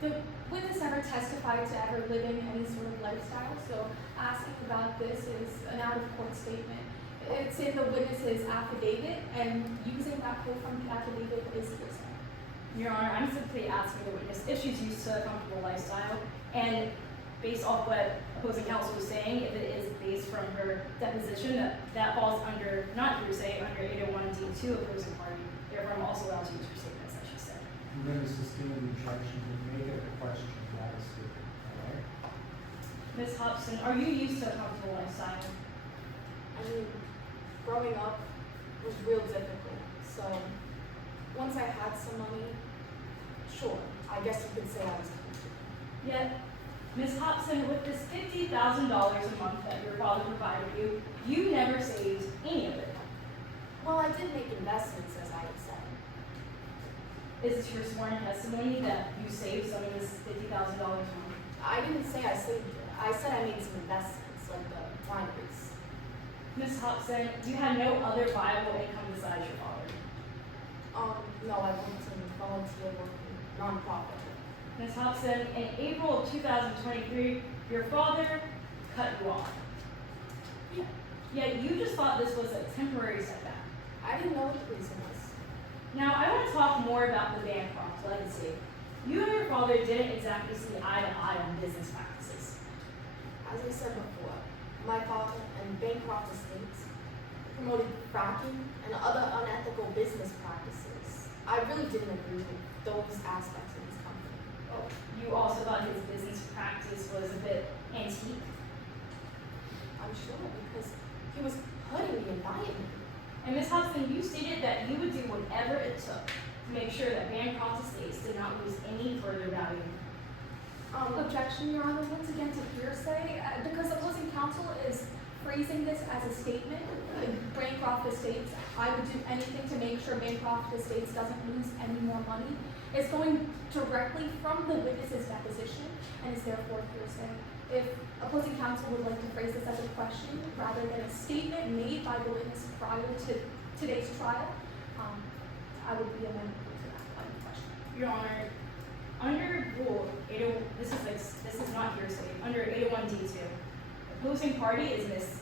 The witness never testified to ever living any sort of lifestyle, so asking about this is an out-of-court statement. It's in the witness's affidavit, and using that quote from the affidavit is hearsay. Your Honor, I'm simply asking the witness if she's used to a comfortable lifestyle, and based off what opposing counsel was saying, if it is based from her deposition, that falls under, not hearsay, under 801D2 opposing party. Therefore, I'm also allowed to use her statements, as she said. You're going to sustain the objection and make it a question, not a statement, all right? Ms. Hobson, are you used to a comfortable lifestyle? I mean, growing up was real difficult. So once I had some money, sure, I guess you could say I was comfortable. Yet, Ms. Hobson, with this $50,000 a month that your father provided you, you never saved any of it. Well, I did make investments, as I had said. Is this your sworn testimony that you saved some of this $50,000 a month? I didn't say I saved it. I said I made some investments, like the wineries. Ms. Hobson, you had no other viable income besides your father. No, I went to volunteer work in nonprofit. Ms. Hobson, in April of 2023, your father cut you off. Yeah. Yet you just thought this was a temporary setback. I didn't know what the reason was. Now, I want to talk more about the Bancroft legacy. You and your father didn't exactly see eye to eye on business practices. As I said before, my father and Bancroft Estates promoted fracking and other unethical business practices. I really didn't agree with those aspects of his company. Oh, you also thought his business practice was a bit antique. I'm sure because he was hurting the environment. And Ms. Hobson, you stated that you would do whatever it took to make sure that Bancroft Estates did not lose any further value. Objection, Your Honor, once again to hearsay, because opposing counsel is phrasing this as a statement, Bancroft Estates, I would do anything to make sure Bancroft Estates doesn't lose any more money, is going directly from the witness's deposition and is therefore hearsay. If opposing counsel would like to phrase this as a question rather than a statement made by the witness prior to today's trial, I would be amenable to that line of question. Your Honor, under Rule 801, this is not hearsay. Under 801D2, opposing party is Ms.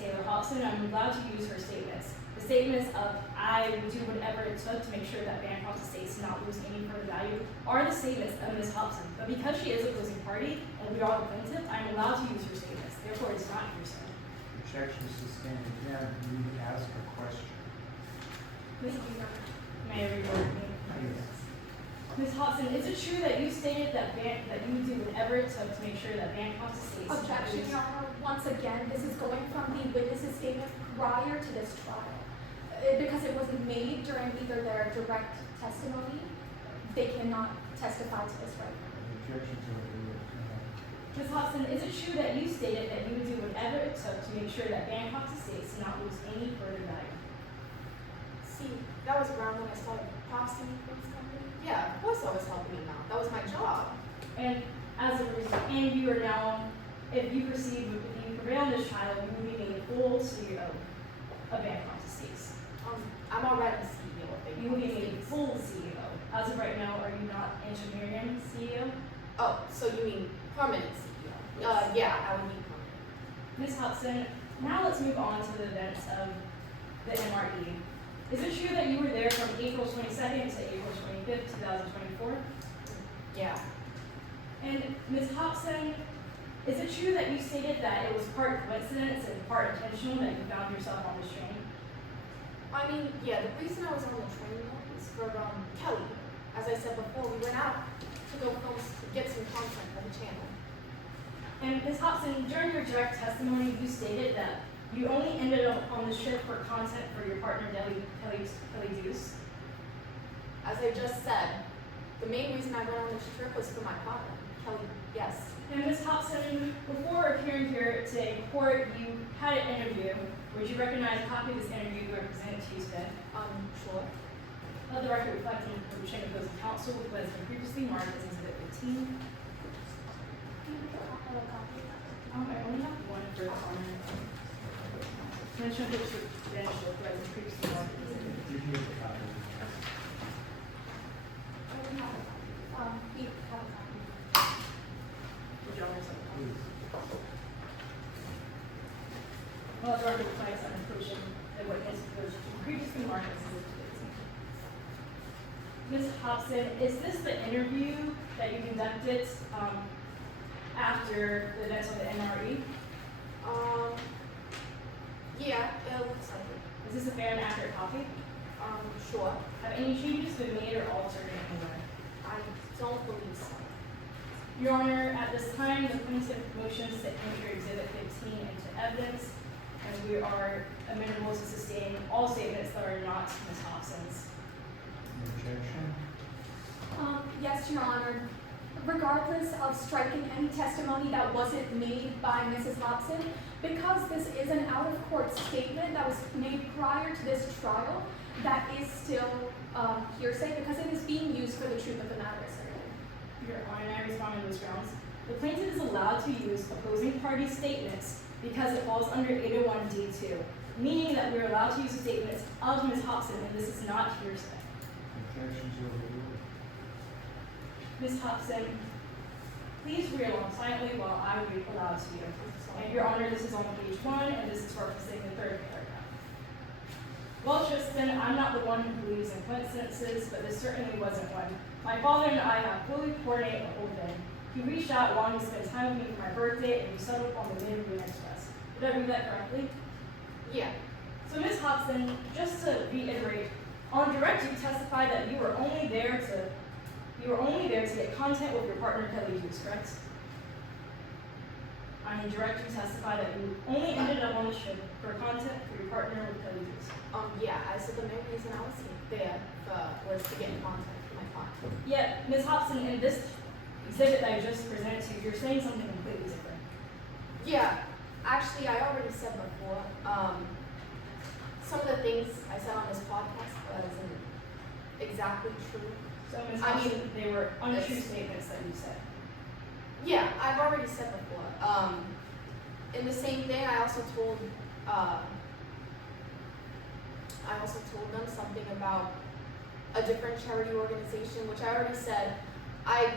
Taylor Hobson. I'm allowed to use her statements. The statements of I would do whatever it took to make sure that Bancroft Estates not lose any further value are the statements of Ms. Hobson. But because she is opposing party and we are the plaintiff, I'm allowed to use her statements. Therefore, it's not hearsay. Objection sustained. Again, you need to ask a question. Ms. May I read your name? Ms. Hobson, is it true that you stated that you would do whatever it took to make sure that Bancroft Estates Objection, Your Honor. Once again, this is going from the witness's statement prior to this trial. Because it was made during either their direct testimony, they cannot testify to this right now. Objection to it. Ms. Hobson, is it true that you stated that you would do whatever it took to make sure that Bancroft Estates did not lose any further value? See, that was around when I started Posse Insurance Company. Yeah, of course I was helping them out. That was my job. And as a result, and you are now, if you prevail in this trial, you will be made full CEO of Bancroft Estates. I'm already CEO of Bancroft You will be made Estates. full CEO. As of right now, are you not interim CEO? Oh, so you mean permanent CEO? Yes. Yeah, I would be permanent. Ms. Hobson, now let's move on to the events of the MRE. Is it true that you were there from April 22nd to April 25th, 2024? Yeah. And Ms. Hobson, is it true that you stated that it was part coincidence and part intentional that you found yourself on this train? I mean, yeah, the reason I was on the train was for Kelly. As I said before, we went out to go film, to get some content for the channel. And Ms. Hobson, during your direct testimony, you stated that you only ended up on the ship for content for your partner, Kelly Deuce. As I just said, the main reason I went on this trip was for my partner, Kelly. Yes. And Ms. Hobson, before appearing here today in court, you had an interview. Would you recognize a copy of this interview represented to you today? Sure. Let the record reflect on the permission of opposing counsel, which has been previously marked as Exhibit 15. I only have one for the honor. Commissioner Hicks would finish with what has been previously marked as Exhibit 15. You can use the copy. Would you honor something? Please. Well, the record reflects on the permission of what has been previously marked as Exhibit 15. Ms. Hobson, is this the interview that you conducted after the events of the MRE? Yeah, it looks like it. Is this a fair and accurate copy? Sure. Have any changes been made or altered in any way? I don't believe so. Your Honor, at this time, the plaintiff motions to enter Exhibit 15 into evidence, and we are amenable to sustaining all statements that are not Ms. Hobson's. Objection. Yes, Your Honor. Regardless of striking any testimony that wasn't made by Mrs. Hobson, because this is an out-of-court statement that was made prior to this trial, that is still hearsay because it is being used for the truth of the matter asserted. Your Honor, I respond on those grounds. The plaintiff is allowed to use opposing party statements because it falls under 801D2, meaning that we are allowed to use the statements of Ms. Hobson, and this is not hearsay. Objections overruled. Ms. Hobson, please read along silently while I read aloud to you. And Your Honor, this is on page 1, and this is referencing the third paragraph. Well, Tristan, I'm not the one who believes in coincidences, but this certainly wasn't one. My father and I have fully coordinated the whole thing. He reached out wanting to spend time with me for my birthday, and we settled on the Midway Express. Did I read that correctly? Yeah. So, Ms. Hobson, just to reiterate, on direct you testified that you were only there to get content with your partner Kelly Deuce, correct? On direct you testified that you only ended up on the ship for content for your partner with Kelly Deuce. Yeah, I said the main reason I was there was to get content for my partner. Yet, Ms. Hobson, in this exhibit that I just presented to you, you're saying something completely different. Yeah, actually, I already said before, some of the things I said on this podcast wasn't exactly true. So Ms. I mean, Hobson, they were untrue it's- statements that you said. Yeah, I've already said before. In the same thing, I also told them something about a different charity organization, which I already said. I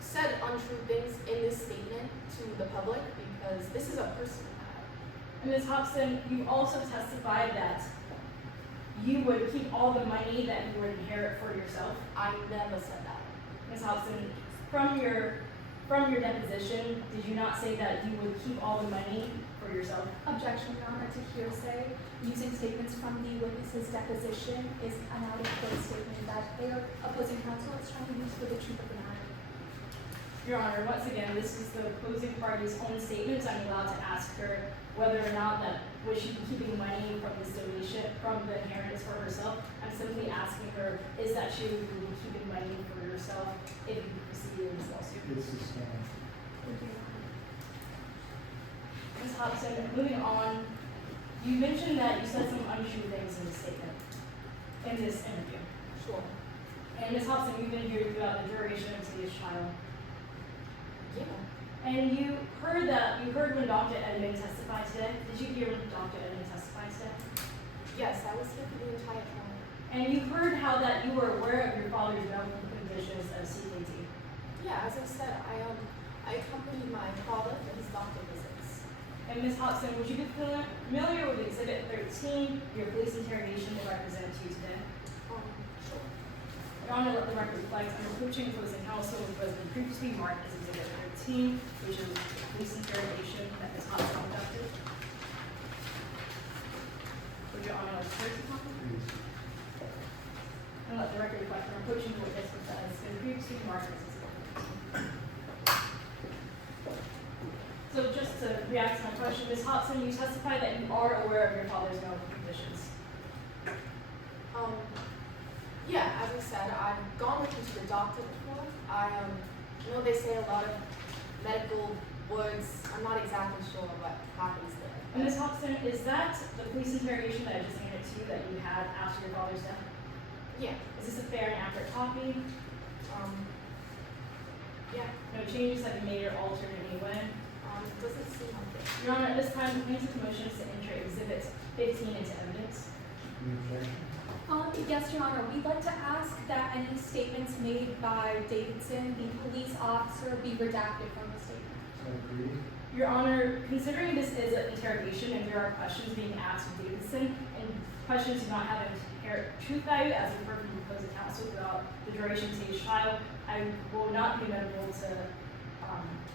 said untrue things in this statement to the public because this is a personal matter. And Ms. Hobson, you also testified that you would keep all the money that you would inherit for yourself. I never said that. Ms. Hobson, from your deposition, did you not say that you would keep all the money for yourself? Objection, Your Honor, to hearsay. Using statements from the witness's deposition is an out-of-court statement that their opposing counsel is trying to use for the truth of the matter. Your Honor, once again, this is the opposing party's own statements. I'm allowed to ask her whether or not that would she be keeping money from this donation, from the inheritance for herself. I'm simply asking her, is that she would be keeping money for yourself if you proceed in this lawsuit? It's a stand. Thank you, Your Honor. Ms. Hobson, moving on, you mentioned that you said some untrue things in this statement, in this interview. Sure. And Ms. Hobson, you've been here throughout the duration of today's trial. Yeah. And you heard when Dr. Edmond testified today. Did you hear when Dr. Edmond testified today? Yes, I was here for the entire trial. And you heard how that you were aware of your father's medical conditions of CKD. Yeah, as I said, I accompanied my father for his doctor visits. And Ms. Hobson, would you be familiar with Exhibit 13, your police interrogation that I presented to you today? Sure. Your Honor, let the record reflect, I'm approaching opposing counsel, which was previously marked as Exhibit 13, which is the police interrogation that Ms. Hobson conducted. Would Your Honor like to hear the copy? Please. And let the record reflect, I'm approaching the witness, which has been previously marked as Exhibit 13. So just to react to my question, Ms. Hobson, you testified that you are aware of your father's medical conditions. Yeah, as I said, I've gone with him to the doctor before. I know they say a lot of medical words. I'm not exactly sure what happens there. And Ms. Hobson, is that the police interrogation that I just handed to you that you had after your father's death? Yeah. Is this a fair and accurate copy? Yeah. No changes have been made or altered in any way? Doesn't seem like it. Your Honor, at this time, the plaintiff's motion is to enter Exhibit 15 into evidence. Any objection? Yes, Your Honor, we'd like to ask that any statements made by Davidson, the police officer, be redacted from the statement. So agreed? Your Honor, considering this is an interrogation and there are questions being asked of Davidson, and questions do not have an inherent truth value as we've heard from the opposing counsel throughout the duration of today's trial, I will not be amenable to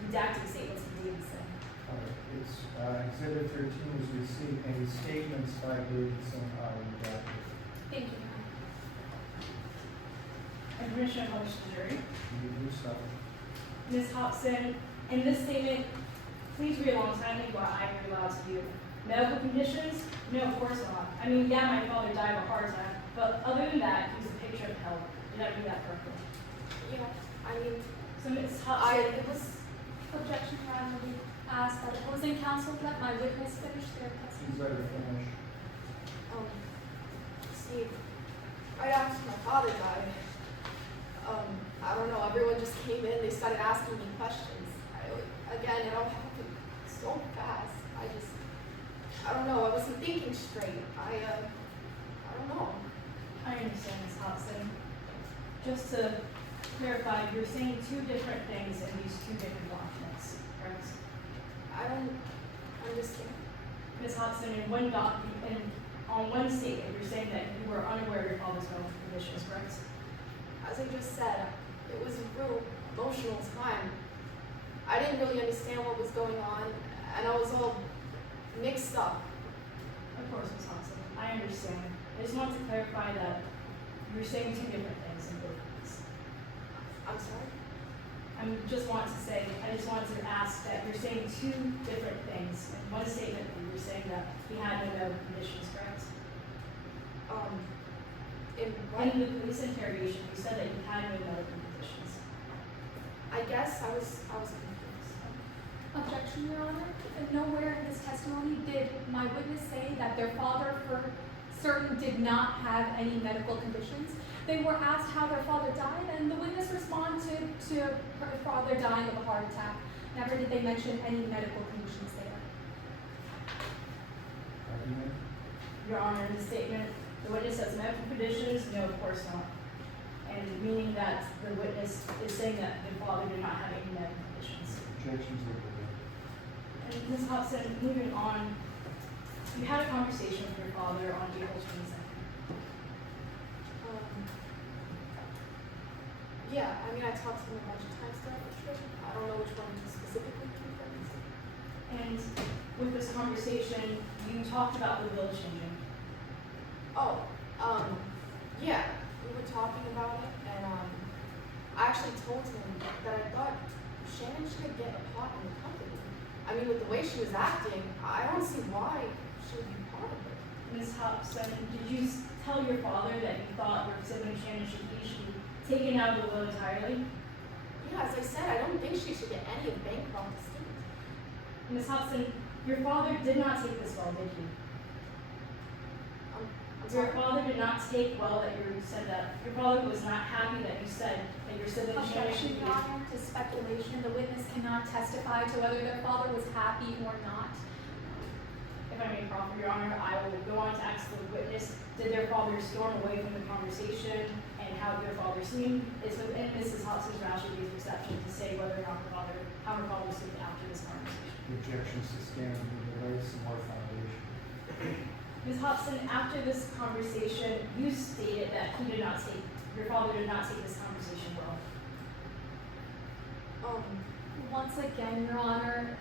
redacting statements from Davidson. All right, it's, Exhibit 13 is received, any statements by Davidson are redacted. Thank you, Your Honor. And permission to publish to the jury. You do so. Ms. Hobson, in this statement, please read alongside me what I read aloud to you. Medical conditions? No, of course not. I mean, yeah, my father died of a heart attack, but other than that, he was a picture of health. Did I read that correctly? Yeah. I mean, So Ms. Hobson, it was. Objection, Your Honor, we ask that opposing counsel let my witness finish their testimony. Please let her finish. See, right after my father died, I don't know, everyone just came in, they started asking me questions. Again, it all happened so fast. I don't know, I wasn't thinking straight. I don't know. I understand, Ms. Hobson. Just to clarify, you're saying two different things in these two different documents, correct? I don't understand. Ms. Hobson, in one on one statement, you're saying that you were unaware of your father's medical conditions, correct? As I just said, it was a real emotional time. I didn't really understand what was going on, and I was all mixed up. Of course, Ms. Hobson, I understand. I just want to clarify that you're saying two different things in both of these. I'm sorry? I just want to ask that you're saying two different things. In one statement, you're saying that he had no medical conditions, correct? In In the police interrogation, you said that you had no medical conditions. I guess I was confused. Objection, Your Honor. Nowhere in this testimony did my witness say that their father for certain did not have any medical conditions. They were asked how their father died, and the witness responded to her father dying of a heart attack. Never did they mention any medical conditions there. Argument? Your Honor, in the statement, the witness says medical conditions, no, of course not. And meaning that the witness is saying that the father did not have any medical conditions. Objections overruled. And Ms. Hobson, moving on, you had a conversation with your father on April 22nd. Yeah, I mean, I talked to him a bunch of times throughout the trip. I don't know which one to specifically reference. And with this conversation, you talked about the will changing. Oh, yeah, we were talking about it, and I actually told him that I thought Shannon should get a part in the company. I mean, with the way she was acting, I don't see why she would be part of it. Ms. Hobson, did you tell your father that you thought your sibling Shannon should be taken out of the will entirely? Yeah, as I said, I don't think she should get any of Bancroft's estate. Ms. Hobson, your father did not take this well, did he? I'm Your sorry. father did not take well that you said that. Your father was not happy that you said that your sibling Shannon should Objection, be. Your Honor, to speculation. The witness cannot testify to whether their father was happy or not. If I may proffer, Your Honor, I will go on to ask the witness, did their father storm away from the conversation and how their father seemed? It's within Mrs. Hobson's rational perception to say whether or not how her father seemed after this conversation. Objections sustained. We lay some more foundation. Ms. Hobson, after this conversation, you stated that your father did not take this conversation well. Once again, Your Honor,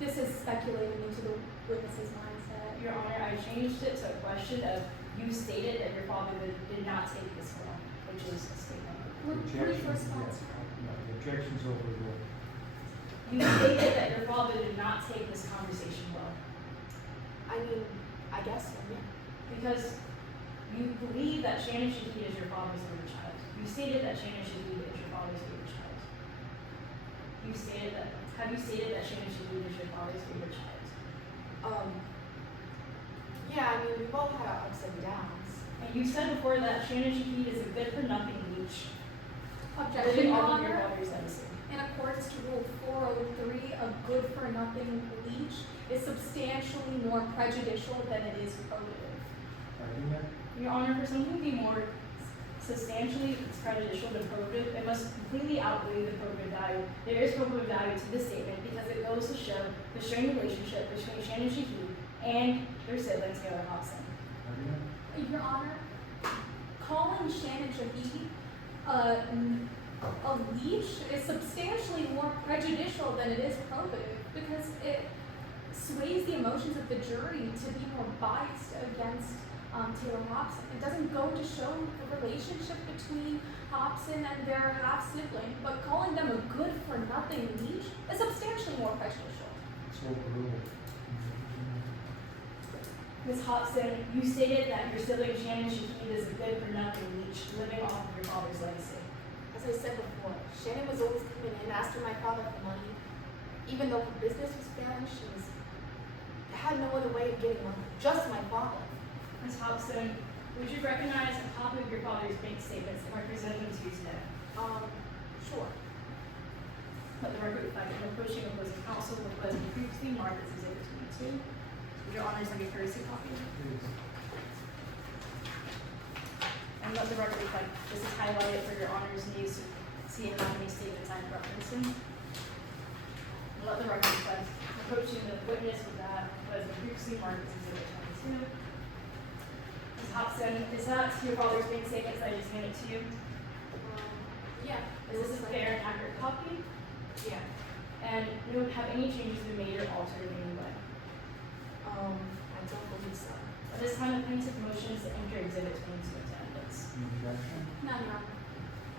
this is speculating into the witness's mindset. Your Honor, I changed it to a question of you stated that your father did not take this well, which is a statement. Brief response. No, the objection's overruled. You stated that your father did not take this conversation well. I mean, I guess so, yeah. Because you believe that Shannon Shahid is your father's favorite child. You stated that Shannon Shahid is your father's favorite child. Have you stated that Shannon Shahid is your father's favorite child? Yeah, I mean, we've all had our ups and downs. And you said before that Shannon Shahid is a good-for-nothing leech. Objection, Living Your off of your Honor. father's legacy. In accordance to Rule 403, a good-for-nothing leech is substantially more prejudicial than it is probative. Argument? Your Honor, for something to be more substantially prejudicial than probative, it must completely outweigh the probative value. There is probative value to this statement because it goes to show the strained relationship between Shannon Shahid and their sibling Taylor Hobson. Argument? Your Honor, calling Shannon Shahid a leech is substantially more prejudicial than it is probative because it sways the emotions of the jury to be more biased against Taylor Hobson. It doesn't go to show the relationship between Hobson and their half-sibling, but calling them a good-for-nothing leech is substantially more prejudicial. It's overruled. Ms. Hobson, you stated that your sibling Shannon Shahid is a good-for-nothing leech living off of your father's legacy. As I said before, Shannon was always coming in asking my father for money. Even though her business was failing, had no other way of getting money, just my father. Ms. Hobson, would you recognize a copy of your father's bank statements that are presented to you today? Sure. Let the record reflect an approaching opposing counsel was previously marked as Exhibit 22. Would your honors have a courtesy copy? Please. And let the record reflect this is highlighted for your honors needs to see how many statements I'm referencing. And let the record reflect approaching the witness with that was previously marked as Exhibit 22. Ms. Hobson, is that your father's bank statements that I just handed to you? Yeah. Is this a fair and accurate copy? Yeah. And have any changes been made or altered in any way? I don't believe so. At this time, the plaintiff motions to enter Exhibit 22 into evidence. Objection? None, Your Honor.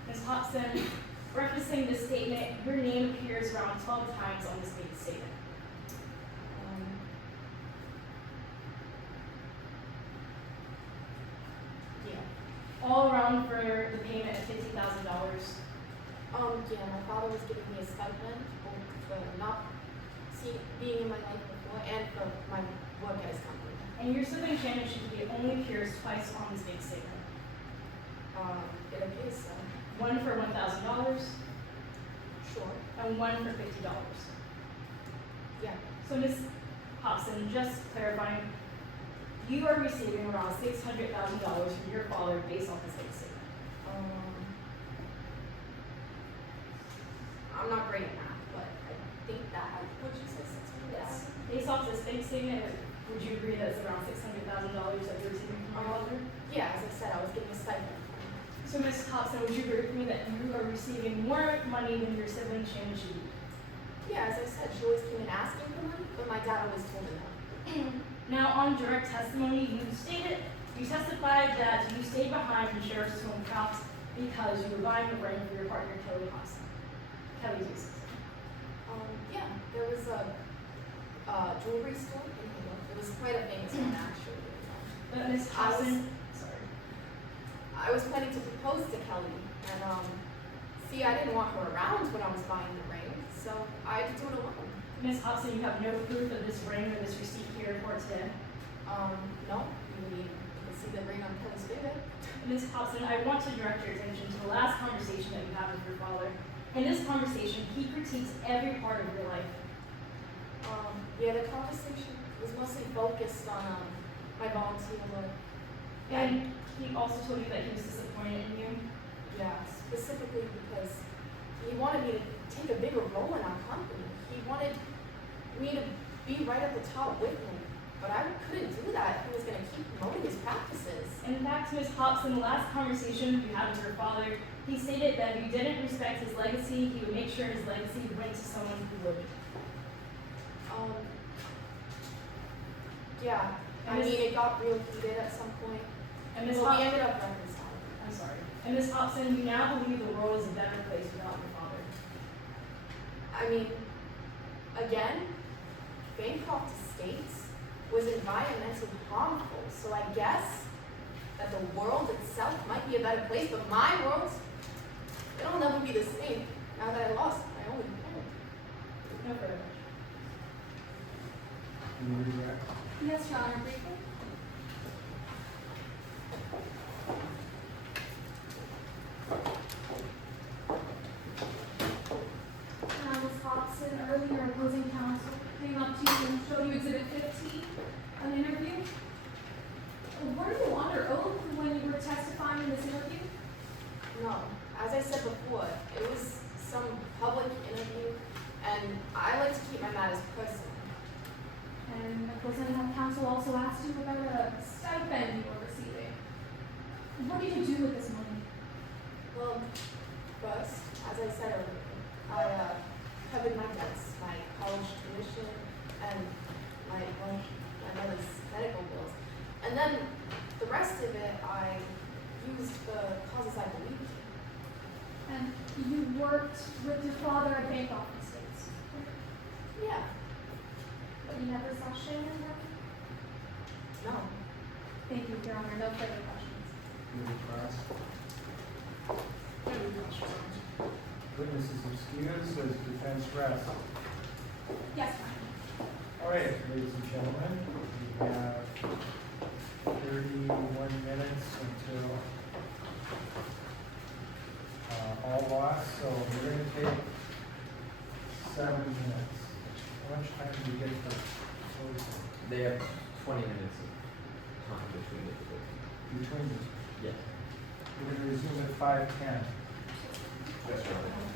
Ms. Hobson, referencing this statement, your name appears around 12 times on this bank statement. Yeah. All around for the payment of $50,000. Yeah, my father was giving me a stipend, not being in my life before and for my work at his company. And your sibling Shannon should be only appears twice on this bank statement. It appears so. One for $1,000 Sure. and one for $50. Yeah. So Ms. Hobson, just clarifying, you are receiving around $600,000 from your father based on this bank statement. I'm not great at math, but I think that, would you say 600? Yes. Based off this bank statement, would you agree that it's around $600,000 that you're receiving from your father? Yeah, as I said, I was getting a stipend. So Ms. Hobson, would you agree with me that you are receiving more money than your sibling Shannon should be? Yeah, as I said, she always came in asking for money, but my dad always told her no. Now, on direct testimony, you testified that you stayed behind from Sheriff's Homecraft because you were buying a ring for your partner, Kelly Hobson. Kelly Deuces. Yeah, there was a jewelry store in Halo. It was quite a famous one, actually. But Ms. Hobson, sorry. I was planning to propose to Kelly, and see, I didn't want her around when I was buying the ring, so I had to do it alone. Ms. Hobson, you have no proof of this ring or this receipt here in court today. No, you can see the ring on Kelly's finger. Ms. Hobson, I want to direct your attention to the last conversation that you had with your father. In this conversation, he critiques every part of your life. Yeah, the conversation was mostly focused on my volunteer work. And he also told you that he was disappointed in you. Yeah, specifically because he wanted me to take a bigger role in our company. He wanted me to be right at the top with him. But I couldn't do that if he was going to keep promoting his practices. In fact, Ms. Hobson, the last conversation you had with your father, he stated that if you didn't respect his legacy, he would make sure his legacy went to someone who would. Yeah, I mean, it got real heated at some point. And Ms. Well, we Hobson, ended up reconciling. I'm sorry. And Ms. Hobson, you now believe the world is a better place without your father. I mean, again, Bancroft Estates was environmentally harmful, so I guess that the world itself might be a better place, but my world, it'll never be the same now that I lost my only parent. No further. Any regret? Yes, Your Honor, briefly. Ms. Hobson, earlier opposing counsel came up to you and showed you Exhibit 15, an interview. Were you under oath when you were testifying in this interview? No, as I said before, it was some public interview, and I like to keep my matters personal. And opposing counsel also asked you about a stipend you were receiving. What did you do with this money? Well, first, as I said earlier, I covered my debts, my college tuition, and my mother's medical bills. And then the rest of it I used for causes I believed in. And you worked with your father at Bancroft Estates. Yeah, But you never saw Shannon again? no. Thank you, Your Honor. No further questions. Any cross? Any questions? Witnesses excused, as defense rests. Yes, Your Honor. All right, ladies and gentlemen, we have 31 minutes until all lost, so we're going to take 7 minutes. How much time do we get for closing? They have 20 minutes of time between the two. Between the, Yes. we're going to resume at 5:10. That's right.